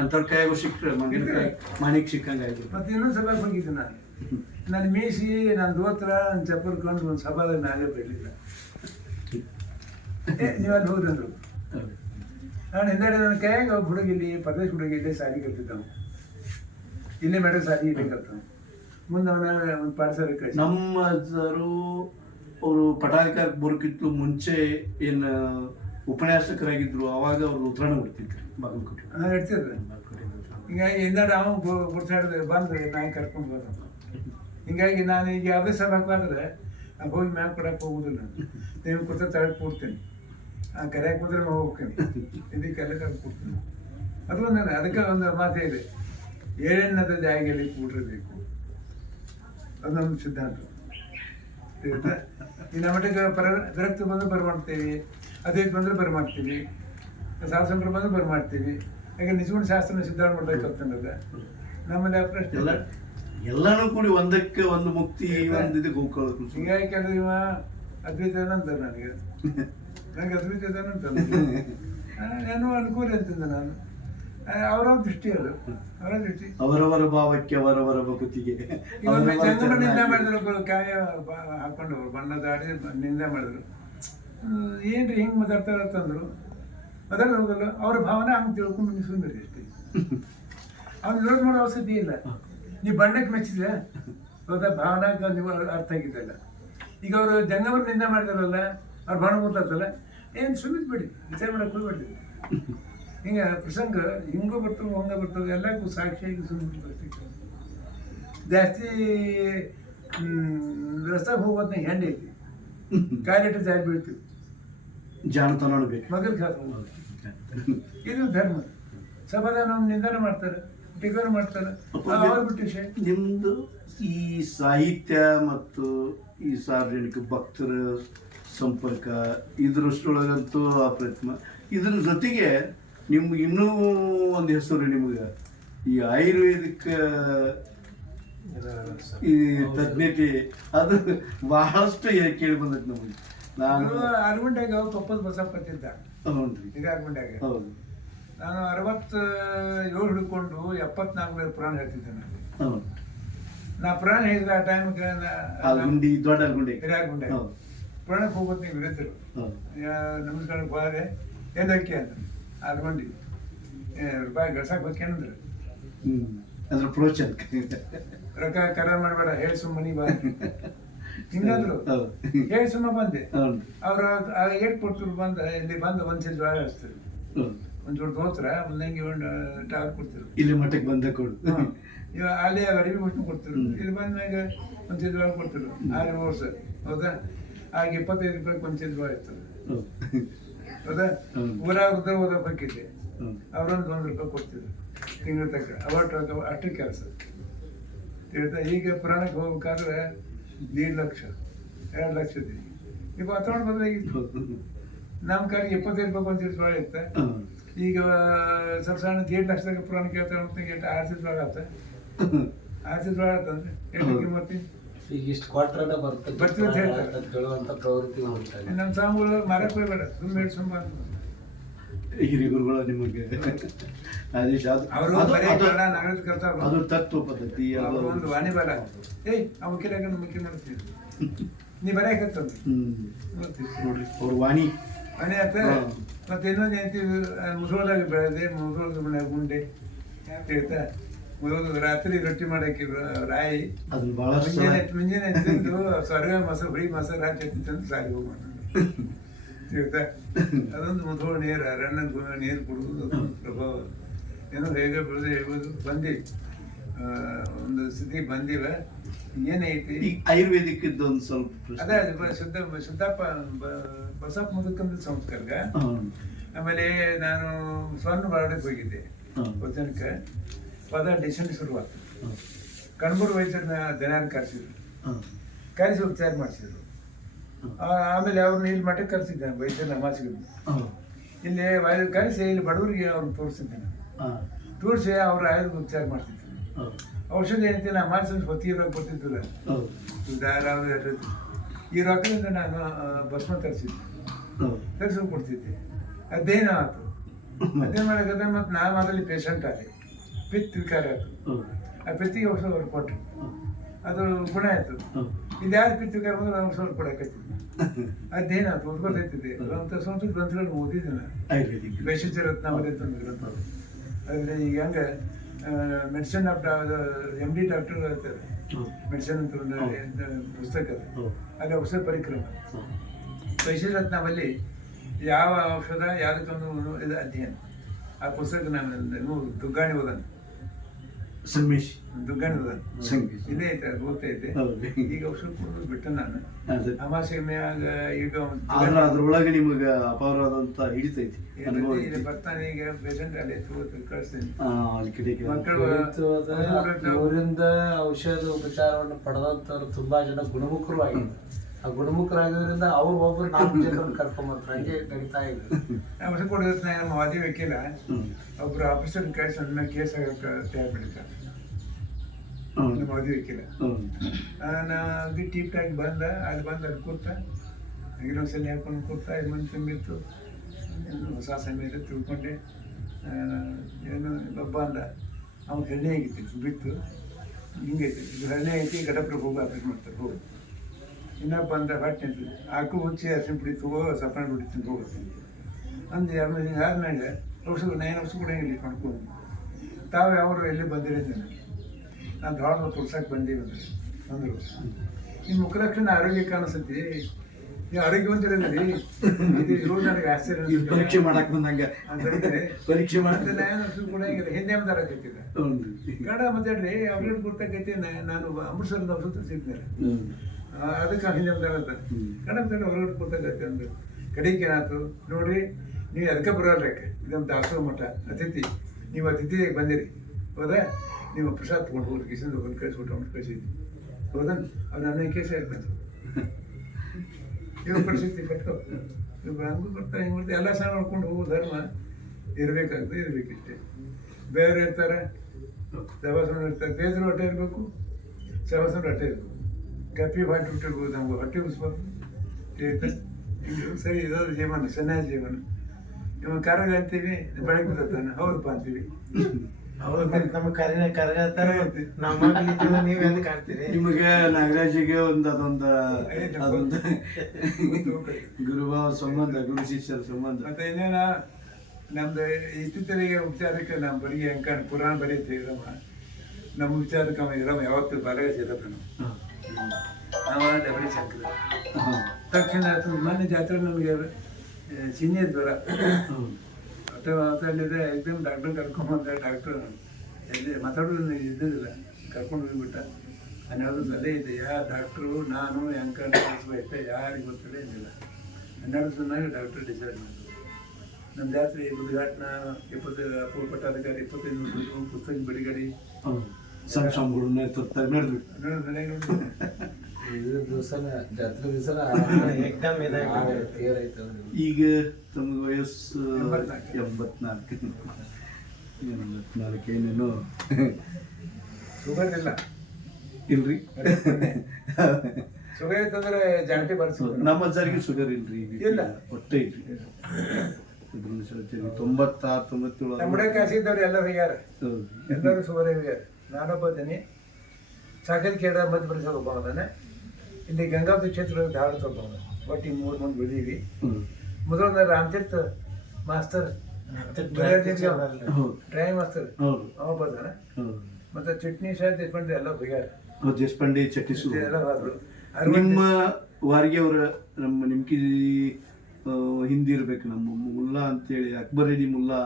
ಅಂಥವ್ರ ಕೈಯಾಗೂ ಸಿಕ್ಕರೆ ಮನೆಗೆ ಸಿಕ್ಕಂಗೆ ಆಯ್ತು. ಮತ್ತೆ ಇನ್ನೊಂದು ಸಭೆಗೆ ಹೋಗಿದ್ದೆ ನಾನು ಮೀಸಿ ನನ್ನ ದೋತ್ರ ನನ್ನ ಚಪ್ಪಲ್ ಕೊಂಡು ಒಂದು ಸಭಾದಾಗ ನಾವೇ ಬೆಳಲಿಲ್ಲ. ನೀವು ಅಲ್ಲಿ ಹೋದ್ರಂದ್ರು. ನಾನು ಹಿಂದಾಡಿ ನನ್ನ ಕೈಯಾಗ ಒಬ್ಬ ಹುಡುಗಿಲ್ಲಿ ಪರದೇಶ ಹುಡುಗಿಲ್ಲಿ ಸಾರಿ ಕಲ್ತಿದ್ದವು, ಇಲ್ಲೇ ಮೇಡಮ್ ಸಾರಿ ಇಲ್ಲೇ ಕಲ್ತಾವ. ಮುಂದೆ ಅವನ ಒಂದು ಪಾಠಶಾಲೆ ಕಳಿಸಿ ನಮ್ಮ ಅವರು ಪಟಾಧಿಕಾರಕ್ಕೆ ಬರೋಕ್ಕಿಂತ ಮುಂಚೆ ಏನು ಉಪನ್ಯಾಸಕರಾಗಿದ್ರು, ಅವಾಗ ಅವ್ರು ಉತ್ತರಾಣ ಕೊಡ್ತಿದ್ರು ಬಾಗಲಕೋಟೆ. ಇಡ್ತಿದ್ರು. ಹಿಂಗಾಗಿ ಹಿಂದಾಡಿ ಅವ ಗುರ್ತಾಡಿದ್ರೆ ಬಂದು ನಾಯಿ ಕರ್ಕೊಂಡು ಬರೋದು. ಹಿಂಗಾಗಿ ನಾನು ಈಗ ಯಾವುದೇ ಸಭಾಕಾದ್ರೆ ಹೋಗಿ ಮ್ಯಾಗ ಕೊಡಕ್ಕೆ ಹೋಗುದಿಲ್ಲ. ನೀವು ಕೂತ ತಳಕ್ಕೆ ಕೊಡ್ತೀನಿ, ಕರೆಯಾಕೆ ಕೂತ್ರೆ ಹೋಗ್ತೀನಿ, ಇದಕ್ಕೆಲ್ಲ ಕರೆದು ಕೊಡ್ತೀನಿ. ಅದು ಒಂದು ಅದಕ್ಕೆ ಒಂದು ಮಾತೇ ಇದೆ, 7ನೇದ ಜಾಗಿಯಲ್ಲಿ ಕೂಡಿರಬೇಕು. ಅದು ನಮ್ಮ ಸಿದ್ಧಾಂತ. ಈ ನಮ್ಮ ಮಟ್ಟಿಗೆ ವಿರಕ್ತಿ ಬಂದ್ರೆ ಬರಮಾಡ್ತೀವಿ, ಅದೇ ಬಂದರೆ ಬರಮಾಡ್ತೀವಿ, ಶಾಸಕರು ಬಂದ್ರೆ ಬರಮಾಡ್ತೀವಿ. ಹಾಗೆ ನಿಜಗುಣ ಶಾಸ್ತ್ರ ಸಿದ್ಧಾಂತ ಮಾಡ್ಬೇಕಂತಂದಾಗ ನಮ್ಮಲ್ಲಿ ಆ ಪ್ರಶ್ನೆ ಎಲ್ಲ ಎಲ್ಲನೂ ಕೂಡಿ ಒಂದಕ್ಕೆ ಒಂದು ಮುಕ್ತಿ ಒಂದು ಇದಕ್ಕೆ ಹೋಗ್ಕೊಳ್ಳೋದು. ಹಿಂಗಾಗಿ ಕೆಲವು ಇವ ಅದ್ವೈತ ಅಂತಾರೆ ನನಗೆ ಅದ್ವೈತ ಅಂತ ಏನೋ ಅನುಕೂಲ ಅಂತಿದ್ದೆ ನಾನು. ಅವರವ್ರ ದೃಷ್ಟಿ ಅದು, ಅವರ ದೃಷ್ಟಿ, ಅವರವರ ಭಾವಕ್ಕೆ ಅವರವರ ಭಕ್ತಿಗೆ. ಇವತ್ತು ಜಂಗಮ ನಿಂದ ಮಾಡಿದ್ರು, ಕಾಯ ಹಾಕೊಂಡು ಬಣ್ಣದ ಆಡಿ ನಿಂದ ಮಾಡಿದ್ರು. ಏನ್ರಿ ಹಿಂಗೆ ಮಾತಾಡ್ತಾರಂತಂದ್ರು, ಮಾತಾಡೋದಲ್ಲ ಅವ್ರ ಭಾವನೆ ಹಂಗೆ ತಿಳ್ಕೊಂಡು ನಿಲ್ಸ್ಕೊಂಡ್ರಿ ಅಷ್ಟೇ. ಅವ್ನು ವಿರೋಧ ಮಾಡೋ ಅವಶ್ಯಕತೆ ಇಲ್ಲ. ನೀವು ಬಣ್ಣಕ್ಕೆ ಮೆಚ್ಚಿದ್ರೆ ಹೌದಾ ಭಾವನಾಗ ನೀವು ಅರ್ಥ ಆಗಿದ್ದಲ್ಲ. ಈಗ ಅವರು ಜಂಗಮರ ನಿಂದ ಮಾಡ್ತಾರಲ್ಲ, ಅವ್ರು ಭಾವನೆ ಗೊತ್ತಾಗ್ತಲ್ಲ, ಏನು ಸುಮ್ಮಿದ್ ಬಿಡಿ, ವಿಚಾರ ಮಾಡಕ್ಕೆ ಹೋಗ್ಬೇಡಿ. ಹಿಂಗೆ ಪ್ರಸಂಗ ಹಿಂಗೂ ಬರ್ತವೆ ಹಂಗೆ ಬರ್ತವೆ, ಎಲ್ಲಕ್ಕೂ ಸಾಕ್ಷಿಯಾಗಿ ಸುಮ್ಮನೆ ಬರ್ತಿತ್ತು. ಜಾಸ್ತಿ ರಸ್ತಾಗ ಹೋಗೋದ್ನ ಹೆಂಡೆ ಐತಿ, ಕಾಲಿಟ್ಟು ಜಾರಿ ಬೀಳ್ತೀವಿ, ಜಾಣತನ ಬೇಕು. ಮಗಲ್ ಖಾತ ಇದು ಧರ್ಮ. ಸಮಾಧಾನ ನಿಂದನ ಮಾಡ್ತಾರೆ, ಟೀಕನ ಮಾಡ್ತಾರೆ, ಅವ್ರು ಬಿಟ್ಟು ವಿಷಯ. ನಿಮ್ಮದು ಈ ಸಾಹಿತ್ಯ ಮತ್ತು ಈ ಸಾರ್ವಜನಿಕ ಭಕ್ತರ ಸಂಪರ್ಕ ಇದರಷ್ಟೊಳಗಂತೂ ಅಪ್ರತಿಮ. ಇದ್ರ ಜೊತೆಗೆ ನಿಮ್ಗೆ ಇನ್ನೂ ಒಂದು ಹೆಸರು, ನಿಮ್ಗೆ ಈ ಆಯುರ್ವೇದಿಕ್ ಈ ತಜ್ಞತೆ ಅದು ಬಹಳಷ್ಟು ಕೇಳಿ ಬಂದೈತೆ ನಮಗೆ. ನಾನು ಅರಗುಂಡ್ಯಾಗ ಕೊಪ್ಪದ ಬಸಪ್ಪ ಇದ್ದ, ಹ್ಞೂ ಈಗ ಅರಗುಂಡ್ಯಾಗ ಹೌದು. ನಾನು 67 ಹಿಡ್ಕೊಂಡು 74 ಪುರಾಣ ಹೇಳ್ತಿದ್ದೆ. ನಾನು ಹೌದು. ನಾ ಪುರಾಣ ಹೇಳಿದ್ರೆ ಆ ಟೈಮ್ಗೆ ಆಲ್ಗುಂಡಿ, ದೊಡ್ಡ ಆಲ್ಗುಂಡಿ, ಹಿರಿಯಾಗುಂಡೆ ಪುರಾಣಕ್ಕೆ ಹೋಗೋದು ನೀವು ವಿರುದ್ಧರು ನಮಸ್ಕಾರ ಬಾರೆ ಎದಕ್ಕೆ ಅಂತ ಅಲ್ಗೊಂಡಿ ರೂಪಾಯಿ ಗಳಸಾಕ್ ಬೇಕೇನಂದ್ರೆ ಅದ್ರ ಪ್ರೋಚನ ರೊಕ್ಕ ಕರ ಮಾಡಬೇಡ, ಹೇಳಿ ಸುಮ್ಮ ಮನಿ ಬಾ ಹಿಂಗಂದ್ರು. ಹೇಳಿ ಸುಮ್ಮ ಬಂದೆ. ಅವ್ರು ಏಟ್ ಕೊಡ್ತಿರು, ಬಂದ ಇಲ್ಲಿ ಬಂದು ಒಂದ್ ಸಲ ಜೋಳ ಹಚ್ತಾರೆ, ಒಂದ್ ಜೋಳ ದೋತ್ರ ಒಂದಂಗೆ ಒಂದು ಟಾವರ್ ಕೊಡ್ತಿರು. ಇಲ್ಲಿ ಮಠಕ್ಕೆ ಬಂದ ಕೊಡು. ಇವಾಗ ಅಲ್ಲಿ ಅರಿವಿ ಮುಟ್ಟು ಕೊಡ್ತಿರು, ಇಲ್ಲಿ ಬಂದಾಗ ಒಂದ್ ಸಲ ಜೋಳ ಕೊಡ್ತಿರು. 6 ವರ್ಷ ಹೌದಾ, ಆಗ 25 ರೂಪಾಯಿ ಒಂದ್ ಸಲ ಜೋಳ ಇರ್ತದೆ ಹೌದಾ. ಊರಾಗ ಓದಬೇಕಿದೆ, ಅವ್ರೊಂದು 1 ರೂಪಾಯಿ ಕೊಡ್ತಿದ್ರು ತಿಂಗಳ ತಕ್ಕ. ಅವತ್ತು ಅಷ್ಟು ಕೆಲಸ ತಿಳಿತಾ. ಈಗ ಪುರಾಣಕ್ಕೆ ಹೋಗ್ಬೇಕಾದ್ರೆ 1.5 ಲಕ್ಷ 2 ಲಕ್ಷ ಇದೆ. ಈಗ ವಾತಾವರಣ ಬದಲಾಗಿತ್ತು. ನಮ್ಮ ಕಾಲಿಗೆ 25 ರೂಪಾಯಿ ಒಂದ್ ಜೋಳ ಇತ್ತು. ಈಗ ಸ್ವಲ್ಪ ಸಣ್ಣ 1.5 ಲಕ್ಷದಾಗ ಪುರಾಣ ಕೇಳ್ತಾರೆ ಅಂತ 6 ಜೋಳ ಆತ, 6 ಜೋಳ ಆತಂದ್ರೆ 8 ಮಾಡ್ತೀನಿ. ಈಗ ಇಷ್ಟು ಕ್ವಾರ್ಟರ್ ಬರ್ತೀವಿ ಅಂತ ಹೇಳ್ತಾರೆ. ಹೇಳುವಂತ ಪ್ರವೃತ್ತಿ ಮಾಡ್ತಾರೆ. ನಮ್ಮ ಸ್ವಾಮಿಗಳು ಮಾರಕ್ಕೆ ಹೋಗ್ಬೇಡ, ಸುಮ್ಮನೆ ಸುಮ್ಮ ಹಿರಿಗುರುಗಳ ನಿಮಗೆ ಆದೇಶ ಅವರು ಅದು ತತ್ವ ಪದ್ಧತಿ. ಅವರು ಒಂದು ವಾಣಿ ಬಲ, ಏಯ್ ಆ ಮುಖ್ಯದಾಗ ಮುಖ್ಯ ಮಾಡ್ತೀವಿ ನೀ ಬರೆಯಕತ್ತಂದ್ರೆ ನೋಡ್ರಿ ಅವ್ರ ವಾಣಿ ವಾಣಿ ಆತ. ಮತ್ತೆ ಇನ್ನೊಂದು ಏನಂತೀವಿ, ಮುಸೋಳದಾಗ ಬೆಳೆದೆ, ಮುಸೋಳದ ಮನೆ ಗುಂಡೆ ಹೇಳ್ತಾ ರಾತ್ರಿ ರೊಟ್ಟಿ ಮಾಡಕ್ಕೆ ರಾಯಿ ಅದನ್ನ ಬಹಳ ಮುಂಜಾನೆ ತಿಂದು ಸ್ವರ್ಗ ಮೊಸರು ಹುಳಿ ಮೊಸರು ಹಾಕಿ ತಂದು ಸಾರಿ ಹೋಗೋಣ ಹೇಳ್ತಾ. ಅದೊಂದು ಮುಸೋಳ ನೀರು, ಅರಣ್ಯದ ನೀರು ಕುಡಿದು ಅದೊಂದು ಪ್ರಭಾವ. ಏನೋ ಹೇಗೆ ಬೆಳೆದು ಹೇಳ್ಬೋದು. ಬಂದಿ ಒಂದು ಸ್ಥಿತಿ ಬಂದಿವ. ಏನೈತಿ ಆಯುರ್ವೇದಿಕ್ ಒಂದು ಸ್ವಲ್ಪ ಅದೇ ಶುದ್ಧಪ್ಪ ಬಸಪ್ಪ ಮುದುಕಂದ ಸಂಸ್ಕಾರಗ. ಆಮೇಲೆ ನಾನು ಸ್ವರ್ಣ ಬಾರಡಕ್ಕೆ ಹೋಗಿದ್ದೆ ವಚನಕ್ಕೆ. ಪದ ಡಿಸೆಂಟ್ ಶುರುವಾತ. ಕಣ್ಬೂರು ವೈದ್ಯರನ್ನ ದನಾರ ಕರೆಸಿದ್ರು, ಕರೆಸಿ ಉಪಚಾರ ಮಾಡಿಸಿದ್ರು. ಆಮೇಲೆ ಅವ್ರನ್ನ ಇಲ್ಲಿ ಮಠಕ್ಕೆ ಕರೆಸಿದ್ದೆ, ವೈದ್ಯರ ಅಮಾಸಿಗೆ ಇಲ್ಲಿ ಕರೆಸಿ ಇಲ್ಲಿ ಬಡವರಿಗೆ ಅವ್ರನ್ನ ತೋರಿಸಿದ್ದೆ. ನಾನು ತೋರಿಸಿ ಅವ್ರ ಆಯುರ್ವೇದ ಉಪಚಾರ ಮಾಡ್ತಿದ್ರು. ಔಷಧಿ ಏನಂತೆ ನಾ ಮಾಡಿಸಿದ್ರೆ ಹೊತ್ತಿಗೆ ರೊಕ್ಕ ಕೊಡ್ತಿದ್ದಿಲ್ಲ, ಈ ರೊಕ್ಕದಿಂದ ನಾನು ಭಸ್ಮ ತರಿಸಿದ್ದೆ ಕೊಡ್ತಿದ್ದೆ. ಅದೇನೋ ಆಯ್ತು. ಅದೇ ಮಾಡಕಂದ್ರೆ ಮತ್ತು ನಾನು ಅದರಲ್ಲಿ ಪೇಷಂಟ್ ಆದೆ, ಪಿತ್ ವಿಕಾರ ಆಯ್ತು. ಆ ಪಿತ್ತಿಗೆ ಔಷಧ ಅವ್ರು ಕೊಟ್ಟರು, ಅದು ಗುಣ ಆಯ್ತು. ಇದು ಯಾರು ಪಿತ್ ವಿಕಾರ ಬಂದ್ರೆ ಔಷಧ ಅವ್ರು ಕೊಡಕತ್ತಿದ್ದೆ. ಅದೇನಾಯ್ತು ಓದ್ಕೊಳ್ತಿದ್ದೆ. ಅಂತ ಸಂಸ್ಕೃತ ಗ್ರಂಥಗಳನ್ನು ಓದಿದ್ದೆ ನಾನು. ವೈಶಿಷ್ಟ್ಯ ರತ್ನಾವಳಿ ಅಂತ ಒಂದು ಗ್ರಂಥ. ಅದ್ರಲ್ಲಿ ಈಗ ಹಂಗೆ ಮೆಡಿಸಿನ್ MD ಡಾಕ್ಟರ್ ಹೇಳ್ತಾರೆ, ಮೆಡಿಸಿನ್ ಅಂತ ಒಂದು ಪುಸ್ತಕ ಅದು. ಅಲ್ಲಿ ಔಷಧ ಪರಿಕ್ರಮ ವೈಶಿಷ್ಟ್ಯ ರತ್ನಾವಳಿ ಯಾವ ಔಷಧ ಯಾವುದಕ್ಕೊಂದು ಇದು ಅಧ್ಯಯನ. ಆ ಪುಸ್ತಕ ನಾನು ದುಗ್ಗಾಣಿ ಓದನ್ ದುಗ್ಗಾಣಿ ಓದನ್ ಇದೇ ಐತೆ, ಅದು ಓದ್ತಾ ಇದ್ದೆ. ಈಗ ಔಷಧ ಕೊಡೋದು ಬಿಟ್ಟು ನಾನು ಅಮಾಸೆ ಮ್ಯಾಗ ಈಗ ಅದ್ರೊಳಗೆ ನಿಮಗೆ ಅಪಾರವಾದಂತ ಹಿಡಿತೈತಿ. ಇಲ್ಲಿ ಬರ್ತಾನೆ ಈಗ ಪೇಷಂಟ್ ಅಲ್ಲಿ ಕಳಿಸ್ತೀನಿ. ಮಕ್ಕಳು ಅವರಿಂದ ಔಷಧ ಉಪಚಾರವನ್ನು ಪಡೆದಂತವ್ರು ತುಂಬಾ ಜನ ಗುಣಮುಖರು ಆಗಿದ್ದಾರೆ. ಆ ಗುಣಮುಖರಾಗಿರೋದ್ರಿಂದ ಅವ್ರು ಒಬ್ಬರು 4 ಜನರನ್ನು ಕರ್ಕೊಂಬರ್ತಾರೆ. ಹಂಗೆ ನಡೀತಾ ಇದೆ. ಔಷಧ ಕೊಡೋದನ್ನ ನಮ್ಮ ವಾದಿ ವಕೀಲ ಒಬ್ರು ಆಫೀಸರ್ ಕಳಿಸಿ ನನ್ನ ಮೇಲೆ ಕೇಸ್ ಆಗಕ್ಕೆ ತಯಾರು ಮಾಡಿದ್ದಾರೆ. ನಮ್ಮ ವಾದಿ ವಕೀಲ ನಾನು ಅದು ಟೀಪ್ಟಾಗಿ ಬಂದ, ಅಲ್ಲಿ ಬಂದು ಅಲ್ಲಿ ಕೂತ ಇನ್ನೊಂದ್ಸಲ ಹಾಕೊಂಡು ಕೂತ 5 ಮಂದಿ ತುಂಬಿತ್ತು. ಹೊಸ ಸಮಯದ ತಿಳ್ಕೊಂಡೆ. ಏನು ಒಬ್ಬ ಅಂದ, ಅವ್ನು ಹಣ್ಣೆ ಆಗಿತ್ತು ಬಿತ್ತು, ಹಿಂಗೈತಿ ಇದು ಹಣ್ಣೆ ಐತಿ, ಗಡಪ್ರಿಗೆ ಹೋಗಿ ಆಪರೇಟ್ ಮಾಡ್ತಾರೆ ಹೋಗಿ. ಇನ್ನೊಬ್ಬ ಅಂತ ಹೊಟ್ಟೆ ನಿಂತು ಆಕು ಹುಚ್ಚಿ ಅರಿಶಿನ ಪುಡಿ ತಗೋ, ಸಪ್ಪನೆ ಪುಡಿ ತಿಂದು ಹೋಗ್ತೀನಿ ಅಂದು 2 ದಿನ ಆದ್ಮೇಲೆ ಔಷಧ 9 ವರ್ಷ ಕೂಡ ಇಲ್ಲಿ ಮಾಡ್ಕೊಂಡು ತಾವು ಯಾವರು ಎಲ್ಲಿ ಬಂದಿರೋದು ನಾನು ಧಾರವಾಡ ತೋರ್ಸಕ್ಕೆ ಬಂದೀವಿ. ಅಂದರು. ನಿಮ್ಮ ಮುಖಲಕ್ಷಣ ಆರೋಗ್ಯ ಕಾಣಿಸ್ತೈತಿ, ನೀವು ಆರೋಗ್ಯವಂತರಿದ್ದೀರಿ, ಇದು ಇರೋದು ನನಗೆ ಆಶ್ಚರ್ಯ ಇದು ಪರೀಕ್ಷೆ ಮಾಡಕ್ ಬಂದಂಗ ಪರೀಕ್ಷೆ ಮತ್ತೆ ನಾನು ಕೂಡ ಹಿಂದೆ ಮಾತಾಡಕತ್ತಿದ್ದ ಕನ್ನಡ ಮಾತಾಡ್ರಿ ಅವ್ರಿಗೆ ಗೊತ್ತಾಗೈತಿ. ನಾನು ಅಮೃತಸರದ ಔಷಧ ತರಿಸಿದ್ದೇನೆ, ಅದಕ್ಕೆ ಹಿಂದೆ ಮಾತಾಡತ್ತ ಕನ್ನಡ ಮಾತಾಡಿ ಅವ್ರಿಗೆ ಗೊತ್ತಾಗತ್ತೆ ಅಂದ್ರು. ಕಡೆಗೆ ಏನಾಯ್ತು ನೋಡ್ರಿ, ನೀವು ಅದಕ್ಕೆ ಬರೋಲ್ರಿ, ಇದೊಂದು ದಾಸೋಹ ಮಠ ಅತಿಥಿ, ನೀವು ಅತಿಥಿ ಬಂದಿರಿ ಹೌದಾ, ನೀವು ಪ್ರಸಾದ್ ತೊಗೊಂಡು ಹೋಗಿ ಕಿಶನ್ ಒಂದು ಕಳಿಸ್ಬಿಟ್ಟು ಅವ್ನು ಕಳಿಸಿದ್ವಿ ಹೌದಾ, ಅವ್ರು ನನ್ನ ಕೇಸ ಬಂತು ಇವಾಗ ಪರಿಸ್ಥಿತಿ ಕಟ್ಕೋ, ಇವಾಗ ಹಂಗೂ ಬರ್ತಾ ಹಿಂಗೆ ಬರ್ತಾ ಎಲ್ಲ ಸಹ ನೋಡ್ಕೊಂಡು ಹೋಗೋ ಧರ್ಮ ಇರಬೇಕಾಗ್ತದೆ, ಇರಬೇಕಿಷ್ಟೇ. ಬೇರೆ ಇರ್ತಾರೆ ಸಭಾಸನ ಇರ್ತಾರೆ, ಬೇದರು ಹೊಟ್ಟೆ ಇರಬೇಕು, ಸಭಾಸನ ಹೊಟ್ಟೆ ಇರಬೇಕು, ಕಪ್ಪಿ ಬಾಟಿ ಬಿಟ್ಟಿರ್ಬೋದು, ನಮ್ಗೆ ಹೊಟ್ಟೆ ಉಳಿಸ್ಬೇಕು ಸರಿ, ಇದಾದ್ರು ಜೀವನ ಸನ್ಯಾಸ ಜೀವನ. ಇವಾಗ ಕರಗ ಅಂತೀವಿ, ಬೆಳಗ್ಗೆ ಬಿದ್ದಾನೆ ಹೌದಪ್ಪ ಅಂತೀವಿ. ನಿಮಗೆ ನಾಗರಾಜಿಗೆ ಅದೊಂದು ಗುರುಭಾವ ಸಂಬಂಧ, ಗುರು ಶಿಷ್ಯರ ಸಂಬಂಧ. ಮತ್ತೆ ಇನ್ನೇನ ನಮ್ದು ಇತ್ತೀಚೆಗೆ ಉಪಚಾರಕ್ಕೆ ನಮ್ಮ ಬರಿಗೆ ಅಂಕ ಪುರಾಣ ಬರೀತೀವಿ ಇರಮ್ಮ, ನಮ್ಮ ಉಪಚಾರಕ್ಕೆ ಅವ ಇರಮ್ಮ ಯಾವತ್ತು ಬರಗ ಸೇರತಾನ ಅವ ಡಬರಿ ಶಂಕರ. ತಕ್ಷಣ ಮೊನ್ನೆ ಜಾತ್ರೆ ನಮಗೆ ಸೀನಿಯರ್ ಜ್ವರ ಹೊಟ್ಟೆ ಮಾತಾಡಿದ್ರೆ ಎಕ್ದಮ್ ಡಾಕ್ಟ್ರ್ ಕರ್ಕೊಂಬಂದ. ಡಾಕ್ಟ್ರು ಎಲ್ಲಿ ಮಾತಾಡೋದು ಇದ್ದಿದ್ದಿಲ್ಲ, ಕರ್ಕೊಂಡು ಹೋಗ್ಬಿಟ್ಟ. ನಾನು ಹೇಳೋದು ಸಲಹೆ ಇದೆ, ಯಾವ ಡಾಕ್ಟ್ರು ನಾನು ಹೆಂಗೆ ಕಳಿಸ್ಬೇಕು ಯಾರಿಗೆ ಗೊತ್ತಿಲ್ಲ ಏನಿಲ್ಲ. 12 ದಿನ ಡಾಕ್ಟ್ರು ಡಿಸೈಡ್ ಮಾಡಿದ್ರು. ನಮ್ಮ ಜಾತ್ರೆ ಉದ್ಘಾಟನಾ 20 ಪಟ್ಟಾಧಿಕಾರಿ 25 ಪುಸ್ತಕ ಬಿಡುಗಡೆ ಈಗ ತಮಗೆ ವಯಸ್ಸು 84 ಏನೇನು ಶುಗರ್ ಇಲ್ಲ ಇಲ್ರಿ? ಶುಗರ್ ಇತ್ತಂದ್ರೆ ಜಾಂಟಿ ಬರ್ಸೋದು. ನಮ್ಮ ಅಜ್ಜರಿಗೆ ಶುಗರ್ ಇಲ್ರಿ, ಇಲ್ಲ ಹೊಟ್ಟೆ ಇಲ್ರಿ. 96-97 ನಮ್ಮ ಕಾಸಿದ್ದವ್ರು ಎಲ್ಲರೂ ಹೋಗ್ಯಾರ, ಎಲ್ಲರೂ ಶುಗರ್ ಹೋಗ್ಯಾರ. ನಾನೊಬ್ಬ ಇದ್ದೀನಿ, ಸಾಗರ್ ಕೇಳ ಮಧ್ಯಪ್ರದೇಶ ಒಬ್ಬ ಅವನೇ, ಇಲ್ಲಿ ಗಂಗಾವತಿ ಕ್ಷೇತ್ರದ ಧಾರವಾಡ ಒಬ್ಬ ಅವನು. ಒಟ್ಟು 3 ಮಂದಿ ಬೆಳೀವಿ. ಮೊದಲನೇ ರಾಮತೀರ್ಥ ಮಾಸ್ತರ್ ಡ್ರಾಯಿಂಗ್ ಮಾಸ್ತರ್ ಅವ ಬರ್ತಾನೆ. ಮತ್ತೆ ಚಟ್ನಿ ಶಾಲೆ ದೇಶಪಾಂಡೆ ಎಲ್ಲ ಹೋಗ್ಯಾರ, ದೇಶಪಾಂಡೆ ಚಟ್ನಿ ಎಲ್ಲ ಹೋದ್ರು. ನಿಮ್ಮ ವಾರಿಗೆ ಅವರ ನಮ್ಮ ನಿಮ್ಕಿ ಹಿಂದಿ ಇರ್ಬೇಕು, ನಮ್ಮ ಮುಲ್ಲಾ ಅಂತೇಳಿ ಅಕ್ಬರ್ ಅಲಿ ಮುಲ್ಲಾ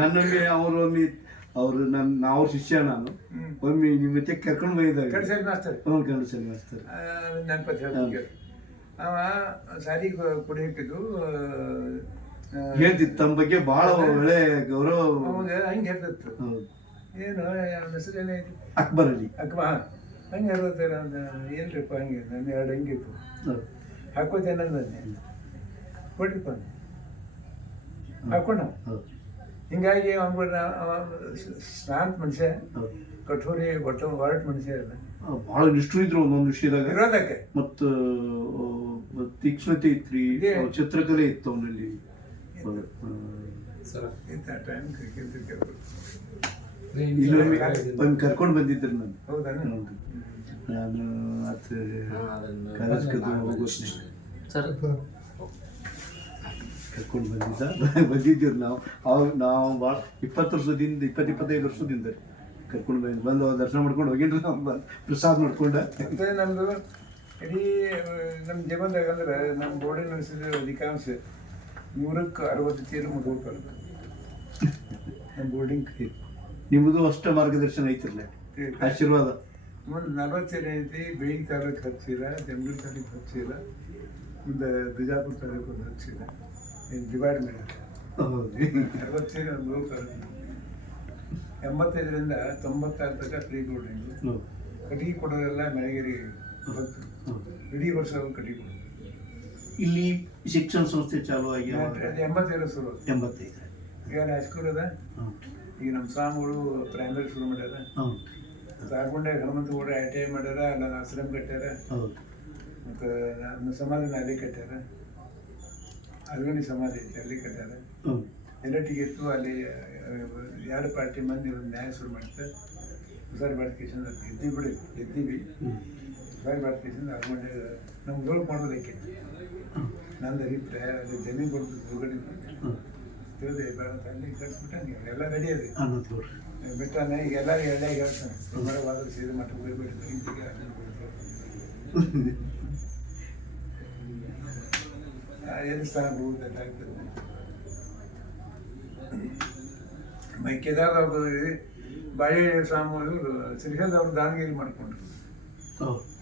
ನನ್ನೊಮ್ಮೆ ಅವರು ಅವ್ರು ಅವ್ರ ಶಿಷ್ಯ, ನಾನು ಒಮ್ಮೆ ನಿಮ್ಮ ಜೊತೆ ಕರ್ಕೊಂಡು ಬಂದಿದ್ದಾಗ ಗಂಡು ಸರಿ ಮಾಸ್ತರ್ ನೆನಪತ್ ಹೇಳ್ತಿದ್ದೆ. ಅವ ಸಾರಿ ಕುಡಿಯೋಕಿದ್ದು ಹೇಳ್ತಿತ್ತು, ತಮ್ಮ ಬಗ್ಗೆ ಬಹಳ ಒಳ್ಳೆ ಗೌರವ ಹಂಗೆ ಹೇಳ್ತಿತ್ತು. ಏನು ಹೆಸರು ಏನೈತಿ? ಅಕ್ಬರ್ ಅಲಿ. ಹಂಗೆ ಹೇಳ್ತಾರೆ ಅಂತ ಏನ್ರಿಪ್ಪ ಹಂಗೆ ನನ್ನ 2 ಹಂಗಿತ್ತು ಹಾಕೋತೇನೆ ಕೊಡ್ರಿಪ್ಪ ಹಾಕೊಂಡ. ಹಿಂಗಾಗಿ ಸ್ನಾಂತ ಮನುಷ್ಯ, ಕಠೋರಿ ಹೊರಟ ಮನುಷ್ಯ ಅಲ್ಲ, ಬಹಳ ನಿಷ್ಠರು ಇದ್ರು ಒಂದೊಂದು ವಿಷಯದಾಗ ಇರೋದಕ್ಕೆ. ಮತ್ತು ತೀಕ್ಷ್ಣತೆ ಇತ್ರಿ, ಚಿತ್ರಕಲೆ ಇತ್ತು ಅವನಲ್ಲಿ. ಒಂದು ಕರ್ಕೊಂಡು ಬಂದಿದ್ದರು ನಾನು. ಹೌದಾ? ನಾನು ಕರ್ಕೊಂಡು ಬಂದಿದ್ದೀವಿ ನಾವು. ಅವಾಗ ನಾವು ಭಾಳ 20 ವರ್ಷದಿಂದ 25 ವರ್ಷದಿಂದ ಕರ್ಕೊಂಡು ಬಂದು ದರ್ಶನ ಮಾಡ್ಕೊಂಡು ಹೋಗಿನ್ರಿ. ನಾವು ಪ್ರಸಾದ್ ಮಾಡ್ಕೊಂಡ. ಮತ್ತೆ ನಮ್ದು ಇಡೀ ನಮ್ಮ ಜೀವನದಾಗ ಅಂದ್ರೆ ನಮ್ಮ ಬೋರ್ಡಿಂಗ್ ನಡೆಸಿದ ಅಧಿಕಾಂಶ 160 ಚೀಲ ಮುಗಿಸ್ತಾರೆ ನಮ್ಮ ಬೋರ್ಡಿಂಗ್. ನಿಮ್ಮದು ಅಷ್ಟ ಮಾರ್ಗದರ್ಶನ ಐತಿರ್ಲ, ಆಶೀರ್ವಾದ. ಮುಂದೆ 40 ಚೀಲ ಐತಿ. ಬೆಳಿಗ್ಗೆ ತಾಲೂಕು 10 ಚೀಲ, ಬೆಂಗಳೂರು ತಾಲೂಕು 10 ಚೀಲ, ಮುಂದೆ ಬಿಜಾಪುರ ತಾಲೂಕು 10 ಚೀಲ ಡಿವೈಡ್ ಮಾಡಿ 60 ಚೀಲ ತಾಲೂಕು. 85ರಿಂದ 96 ತನಕ ಫ್ರೀ ಬೋರ್ಡಿಂಗು. ಕಟ್ಟಿಗೆ ಕೊಡೋದೆಲ್ಲ ಮೆಳಗೇರಿ ಭಕ್ತರು, ಇಡೀ ವರ್ಷ ಕಟ್ಟಿಗೆ ಕೊಡೋದು. ಇಲ್ಲಿ ಶಿಕ್ಷಣ ಸಂಸ್ಥೆ ಚಾಲು ಆಗಿ 85 ಶುರು. 85 ಈಗ ಹೈಸ್ಕೂಲ್ ಅದ. ಈಗ ನಮ್ಮ ಸ್ವಾಮಿಗಳು ಪ್ರೈಮರಿ ಶುರು ಮಾಡ್ಯಾರ. ಸಾರ್ಕೊಂಡೆ ಹನುಮಂತಗೌಡ ITI ಮಾಡ್ಯಾರ, ಅಲ್ಲ ಆಶ್ರಮ ಕಟ್ಟ್ಯಾರ. ಮತ್ತು ನಮ್ಮ ಸಮಾಧಿ ಅಲ್ಲಿ ಕಟ್ಟ್ಯಾರ, ಅಲ್ಗಣಿ ಸಮಾಧಿ ಐತಿ ಅಲ್ಲಿ ಕಟ್ಟ್ಯಾರ. ಎಲ್ಲಟಿಗೆ ಇತ್ತು ಅಲ್ಲಿ 2 ಪಾರ್ಟಿ ಮಂದಿ ಒಂದು ನ್ಯಾಯ ಶುರು ಮಾಡ್ತಾರೆ. ಹೊಸಾರಿ ಬಾಡ್ಕೇಶನ್ ಗೆದ್ದೀವಿ ಹೊಸಾರಿ ಬಾಡ್ಕೇಶನ್ ಅಲ್ಗೊಂಡೆ ನಮ್ಗೆ ರೋಲ್ ಮಾಡೋದಕ್ಕೆ ನಂದು ಅಭಿಪ್ರಾಯ. ಅಲ್ಲಿ ಜಮೀನು ಕೊಡ್ಬೇಕು ಹೊರಗಡೆ ತಿಳಿದೆ ಬೇಡ ಅಲ್ಲಿ ಕಳಿಸ್ಬಿಟ್ಟ. ನೀವು ಎಲ್ಲ ರೆಡಿ ಅದೇ ಬಿಟ್ಟಾನೆ ಈಗ ಎಲ್ಲರಿಗೂ ಎಳ್ಳೆ ಹೇಳ್ತಾನೆ ಸುಮಾರು ಸೀರೆ ಮಟ್ಟಕ್ಕೆ ಹೋಗ್ಬಿಟ್ಟು ಏನು ಸ್ಥಾನ ಹೋಗುತ್ತಂತಾಗ್ತದೆ. ಕೇದಾರದವ್ರು ಬಾಳೆಹಳ್ಳಿ ಸ್ವಾಮಿಗಳು ಶ್ರೀಶೈಲದವ್ರು ದಾವಣಗೆರೆ ಮಾಡಿಕೊಂಡ್ರು,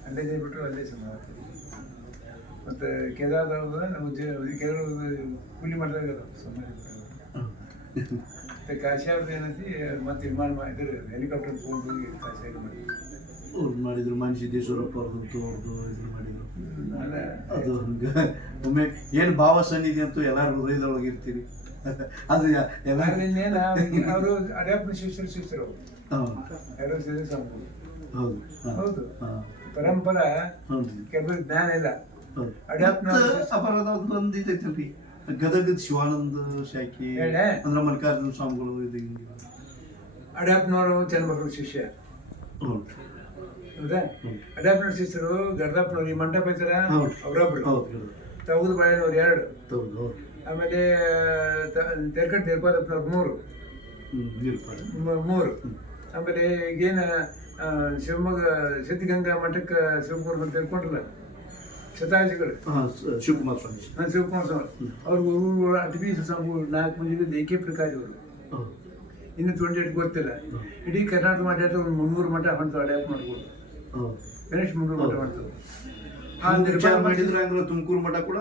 ಅಲ್ಲೇ ಜೈಬಿಟ್ರು ಅಲ್ಲೇ ಸಮಾಧಿ. ಮತ್ತು ಕೇದಾರದವ್ರು ನಾವು ಕೆಲವರು ಕೂಲಿ ಮಾಡಿದಾಗ ಸಮಾಧಿ. ಮತ್ತು ಕಾಶಿ ಅವ್ರದ್ದು ಏನೈತಿ ಮತ್ತೆ ವಿಮಾನ ಮಾಡಿದ್ರು ಹೆಲಿಕಾಪ್ಟರ್ ತೊಗೊಂಡು ಹೋಗಿ ಕಾಶಿಯಾಗಿ ಮಾಡಿದ್ರು ಮಾನ್ಯ ಸಿದ್ದೇಶ್ವರಪ್ಪ ಅವ್ರದ್ದು ಇದು ಮಾಡಿದ್ರು. ಅದು ಹಂಗೆ ಒಮ್ಮೆ ಏನು ಭಾವ ಸನ್ನಿಧಿ ಅಂತೂ ಎಲ್ಲರೂ ಹೃದಯದೊಳಗೆ ಇರ್ತೀರಿ. ಅದು ಎಲ್ಲಾದ್ರಿಂದೇನು ಅವರು ಅಡ್ಯಾಪ್ನ ಶಿಷ್ಯರು ಯಾರೋ ಸಿದ್ಧ ಸ್ವಾಮಿಗಳು. ಹೌದು ಪರಂಪರ ಕೆಲವರು ಜ್ಞಾನ ಇಲ್ಲ. ಅಡ್ಯಾಪ್ನ ಅಪರಾಧ ಒಂದು ಇದೈತಲ್ರಿ ಗದಗದ ಶಿವಾನಂದ ಶಾಖೆ ಅಂದ್ರೆ ಮಲ್ಲಿಕಾರ್ಜುನ ಸ್ವಾಮಿಗಳು ಇದು ಅಡ್ಯಾಪ್ನವರು ಚನ್ನಬಸವ ಶಿಷ್ಯ. ಹೌದಾ? ಅಡ್ಯಾಪ್ನವ್ರ ಶಿಷ್ಯರು ಗಡ್ದಪ್ಪನವ್ರು ಈ ಮಂಟಪ ಐತರ ಅವರೊಬ್ರು, ತಗದ ಬಾಳೆನವ್ರು 2, ಆಮೇಲೆ ತೆರ್ಕಟ್ ನಿರ್ಪಾದಪ್ಪನವ್ರು 3, ಆಮೇಲೆ ಈಗೇನು ಶಿವಮೊಗ್ಗ ಸಿದ್ಧಗಂಗಾ ಮಠಕ್ಕೆ ಶಿವಕುಮಾರ್ ಅಂತ ತಿಳ್ಕೊಂಡ್ರಲ್ಲ ಶತಾಯುಷಿಗಳು ಶಿವಕುಮಾರ್ ಸ್ವಾಮಿ, ಶಿವಕುಮಾರ್ ಸ್ವಾಮಿ ಅವ್ರಿಗೆ ಅಟಬಿ ಸ್ವಾಮಿಗಳು 4 ಮಂದಿ ಏಕೆ ಪ್ರಕಾಶ್ ಅವರು. ಇನ್ನು 28 ಗೊತ್ತಿಲ್ಲ. ಇಡೀ ಕರ್ನಾಟಕ ಮಠ ಒಂದು 300 ಮಠ ಮಾಡ್ತಾವೆ. ಅಡ್ಯಾಪ್ ಮಾಡ್ಬೋದು ಗಣೇಶ್ 300 ಮಠ ಮಾಡ್ತಾವೆ. ತುಮಕೂರು ಮಠ ಕೂಡ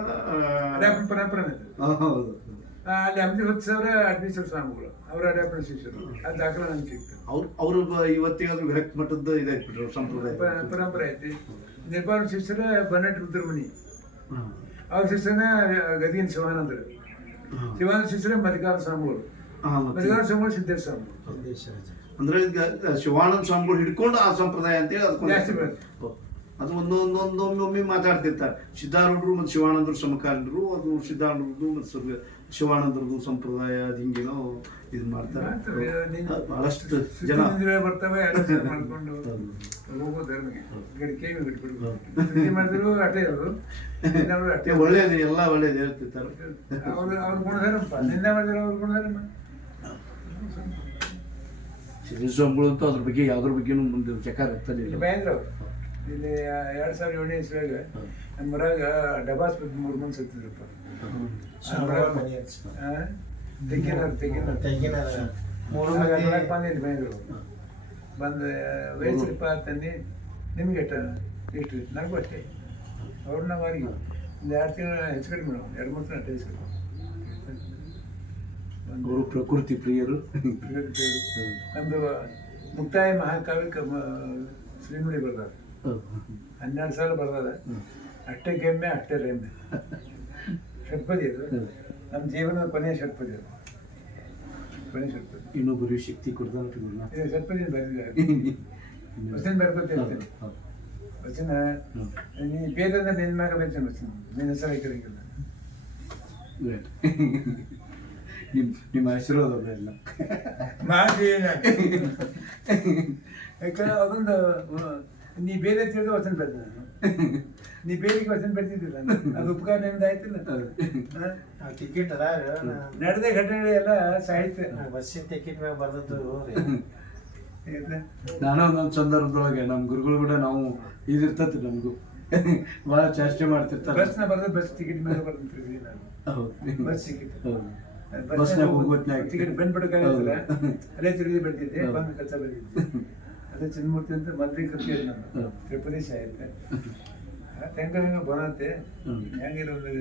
ಅಡ್ಯಾಪನ ಪರಂಪರೆ ಅಲ್ಲಿ 50,000 ಅಡ್ಮಿಷನ್ ಸ್ವಾಮಿಗಳು ಅವರ ಅಡ್ಯಾಪನ ಶಿಷ್ಯರು. ಅದು ದಾಖಲೆ ನಮ್ಗೆ ಸಿಗ್ತದೆ. ಅವರು ಇವತ್ತಿಗಾದ್ರೂ ವಿರಕ್ತ ಮಠದ ಇದಾಯ್ತು ಸಂಪ್ರದಾಯ ಪರಂಪರೆ ಐತಿ. ನಿರ್ಪಾಲ ಶಿಷ್ಯರ ಬನ್ನಟ್ ರುದ್ರಮಣಿ, ಅವ್ರ ಶಿಷ್ಯನ ಗದಿಗಿನ ಶಿವಾನಂದರು, ಶಿವಾನಂದ ಶಿಷ್ಯರ ಮಲ್ಲಿಕಾರ್ಜುನ ಸ್ವಾಮಿಗಳು, ಮಲ್ಲಿಕಾರ್ಜುನ ಸ್ವಾಮಿಗಳು ಸಿದ್ದೇಶ್ವರ ಸ್ವಾಮಿಗಳು. ಅಂದ್ರೆ ಈಗ ಶಿವಾನಂದ ಸ್ವಾಮಿಗಳು ಹಿಡ್ಕೊಂಡು ಆ ಸಂಪ್ರದಾಯ ಅಂತೇಳಿ ಅದಕ್ಕೆ ಜಾಸ್ತಿ ಬರುತ್ತೆ. ಅದು ಒಂದೊಮ್ಮೆ ಮಾತಾಡ್ತಿರ್ತಾರೆ. ಸಿದ್ಧಾರೂಢರು ಮತ್ತು ಶಿವಾನಂದರು ಸಮಕಾಲೀನರು, ಅದು ಸಿದ್ಧಾರೂಢರದು ಮತ್ತು ಶಿವಾನಂದರದು ಸಂಪ್ರದಾಯ ಅದು ಹಿಂಗೇನೋ ಇದು ಮಾಡ್ತಾರೆ. ಬಹಳಷ್ಟು ಜನ ಬರ್ತವೆ ಮಾಡ್ಕೊಂಡು ಹೋಗೋ ಧರ್ಮಕ್ಕೆ ಗಡಿಕೆ ಮಾಡಿದ್ರು ಅಟ್ಟೆ ಅವರು ಒಳ್ಳೇದು ಎಲ್ಲ ಒಳ್ಳೇದು ಹೇಳ್ತಿರ್ತಾರೆ. ಅವ್ರ ಗುಣಧರ್ಮಪ್ಪ ನಿಂದ ಮಾಡಿದ್ರೆ ಅವ್ರ ಗುಣಧರ್ಮ. ಸ್ವಾಮಿಗಳು ಅಂತೂ ಅದ್ರ ಬಗ್ಗೆ ಯಾವ್ದ್ರ ಬಗ್ಗೆನೂ ಮುಂದೆ ಚಕಾರ ಇರ್ತಾನೆ. ಭಯಂದ್ರ ಇಲ್ಲಿ 2007ನೇ ಇಸ್ವಿಯಾಗ ನಮ್ಮ ಮರಾಗ ಡಬಾಸ್ 3 ಮಂದಿ ಸತ್ತಿದ್ರಪ್ಪ. ಬಂದು ವಯಸ್ಸರಿಪ್ಪ ತಂದು ನಿಮ್ಗೆ ಎಷ್ಟು ನನಗೂ ಅಷ್ಟೇ. ಅವ್ರನ್ನ ಮಾರಿಗೆ ಒಂದು 2 ತಿಂಗಳು ಹೆಚ್ಚು ಕಡಿಮೆ ಮೇಡಮ್ 2-3 ತಿಂಗಳು ಅಟ್ಟೆ ಅವರು ಪ್ರಕೃತಿ ಪ್ರಿಯರು. ನಮ್ದು ಮುಕ್ತಾಯ ಮಹಾಕಾವ್ಯಕ್ಕೆ ಶ್ರೀಮುಡಿ ಬರ್ದಾರ 12 ಸಾಲ ಬರ್ದಾರ. ಅಷ್ಟೇ ಗೆಮ್ಮೆ ಅಷ್ಟೇ ರೆಮ್ಮೆ ಷಟ್ಪದಿ. ಅದು ನಮ್ಮ ಜೀವನದ ಕೊನೆಯ ಷಟ್ಪದಿ. ಅದು ಕೊನೆಯ ಷಟ್ಪದಿ. ಇನ್ನೊಬ್ಬರು ಶಕ್ತಿ ಕೊಡ್ತಾನೆ ಷಟ್ಪದಿ ಬರೆದಿದ್ದಾರೆ. ವಚನ ಬರ್ಕೊತಿರ್ತೇನೆ. ವಚನ ನೀ ಬೇಕಂದ್ರೆ ನಿನ್ನ ಮ್ಯಾಗ ಬೇತೇನೆ ವಚನ ನಿನ್ನ ಹೆಸರು ಹಾಕಿರಂಗಿಲ್ಲ. ನಿಮ್ಮ ಆಶೀರ್ವಾದ ಎಲ್ಲ ಮಾಡಿ ಯಾಕಂದ್ರೆ ಅದೊಂದು ನೀ ಬೇರೆ ತಿಳಿದು ವಚನ ಬರ್ತೀನಿ ನಾನು. ನೀ ಬೇರೆಗೆ ವಚನ ಬರ್ತಿದ್ದಿಲ್ಲ, ಅದು ಉಪಕಾರ ನಿಮ್ದು ಆಯ್ತಿಲ್ಲ. ಟಿಕೆಟ್ ಅದ ನಡೆದ ಘಟನೆಗಳೆಲ್ಲ ಸಾಹಿತ್ಯ ಬಸ್ಸಿನ ಟಿಕೆಟ್ ಮ್ಯಾಗ ಬರ್ದದ್ದು. ನಾನು ಒಂದೊಂದು ಸಂದರ್ಭದೊಳಗೆ ನಮ್ಮ ಗುರುಗಳು ಕೂಡ ನಾವು ಇದಿರ್ತತಿ ನಮಗೂ ಭಾಳ ಚೇಷ್ಟೆ ಮಾಡ್ತಿರ್ತಾರೆ. ಬಸ್ನ ಬರ್ದ ಬಸ್ ಟಿಕೆಟ್ ಮೇಲೆ ಬರ್ತಿದ್ವಿ ನಾನು. ಬಸ್ ಟಿಕೆಟ್ ಬಸ್ನಾಗ ಹೋಗೋತ್ನಾಗ ಟಿಕೆಟ್ ಬಂದ್ಬಿಡಕ್ಕಾಗಲ್ಲ ಅಲ್ಲೇ ತಿರುಗಿ ಬರ್ತಿದ್ದೆ. ಬಂದು ಕೆಲಸ ಬರ್ತಿದ್ದೆ. ಅದೇ ಚಿನ್ಮೂರ್ತಿ ಅಂತ ಮಂತ್ರಿ ಕರ್ತಿದ್ದೆ ನಾನು. ತ್ರಿಪುರಿ ಸಾಹಿತ್ಯ ತೆಂಗ ಬರತ್ತೆ. ಹೆಂಗಿರೋದು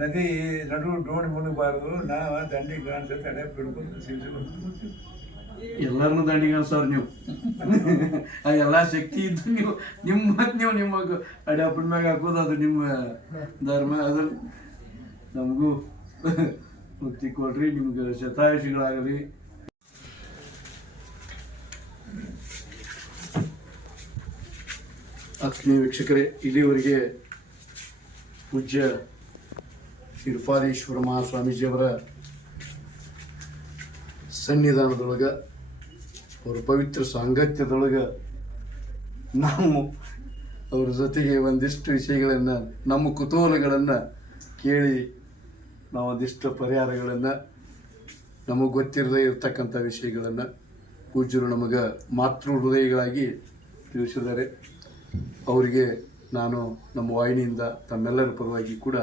ನದಿ ನಡು ಡೋಣಿ ಮುಣಗಬಾರ್ದು, ನಾವು ದಂಡಿ ಕಾಣಿಸುತ್ತೆ ಅಡ್ಯಾಪ್ ಬಿಡ್ಕೊಂಡು ಸಿಗ್ತೀವಿ. ಎಲ್ಲರನ್ನೂ ದಂಡಿಗೆ ಅನ್ಸೋರು ನೀವು. ಆ ಎಲ್ಲ ಶಕ್ತಿ ಇದ್ದು ನೀವು ನಿಮ್ಮ ಅಡ್ಯಾಪನ ಮ್ಯಾಗ ಹಾಕೋದು ಅದು ನಿಮ್ಮ ಧರ್ಮ. ಅದು ನಮಗೂ ಮುಕ್ತಿ ಕೊಡ್ರಿ, ನಿಮ್ಗೆ ಶತಾಯುಷಿಗಳಾಗಲಿ. ಆತ್ಮೀಯ ವೀಕ್ಷಕರೇ, ಇಲ್ಲಿವರೆಗೆ ಪೂಜ್ಯ ತಿರುಪಾಲೇಶ್ವರ ಮಹಾಸ್ವಾಮೀಜಿಯವರ ಸನ್ನಿಧಾನದೊಳಗೆ ಅವರ ಪವಿತ್ರ ಸಾಂಗತ್ಯದೊಳಗೆ ನಾವು ಅವ್ರ ಜೊತೆಗೆ ಒಂದಿಷ್ಟು ವಿಷಯಗಳನ್ನು, ನಮ್ಮ ಕುತೂಹಲಗಳನ್ನು ಕೇಳಿ ನಾವು ಒಂದಿಷ್ಟು ಪರಿಹಾರಗಳನ್ನು, ನಮಗೆ ಗೊತ್ತಿರದೇ ಇರ್ತಕ್ಕಂಥ ವಿಷಯಗಳನ್ನು ಪೂಜ್ಯರು ನಮಗೆ ಮಾತೃ ಹೃದಯಗಳಾಗಿ ತಿಳಿಸಿದ್ದಾರೆ. ಅವರಿಗೆ ನಾನು ನಮ್ಮ ವಾಹಿನಿಯಿಂದ ತಮ್ಮೆಲ್ಲರ ಪರವಾಗಿ ಕೂಡ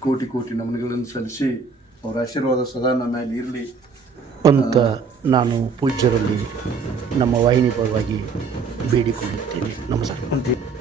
ಕೋಟಿ ಕೋಟಿ ನಮನಗಳನ್ನು ಸಲ್ಲಿಸಿ ಅವರ ಆಶೀರ್ವಾದ ಸದಾ ನನ್ನ ಮೇಲೆ ಇರಲಿ ಅಂತ ನಾನು ಪೂಜ್ಯರಲ್ಲಿ ನಮ್ಮ ವಾಹಿನಿ ಪರವಾಗಿ ಬೇಡಿಕೊಳ್ಳುತ್ತೇನೆ. ನಮಸ್ಕಾರ.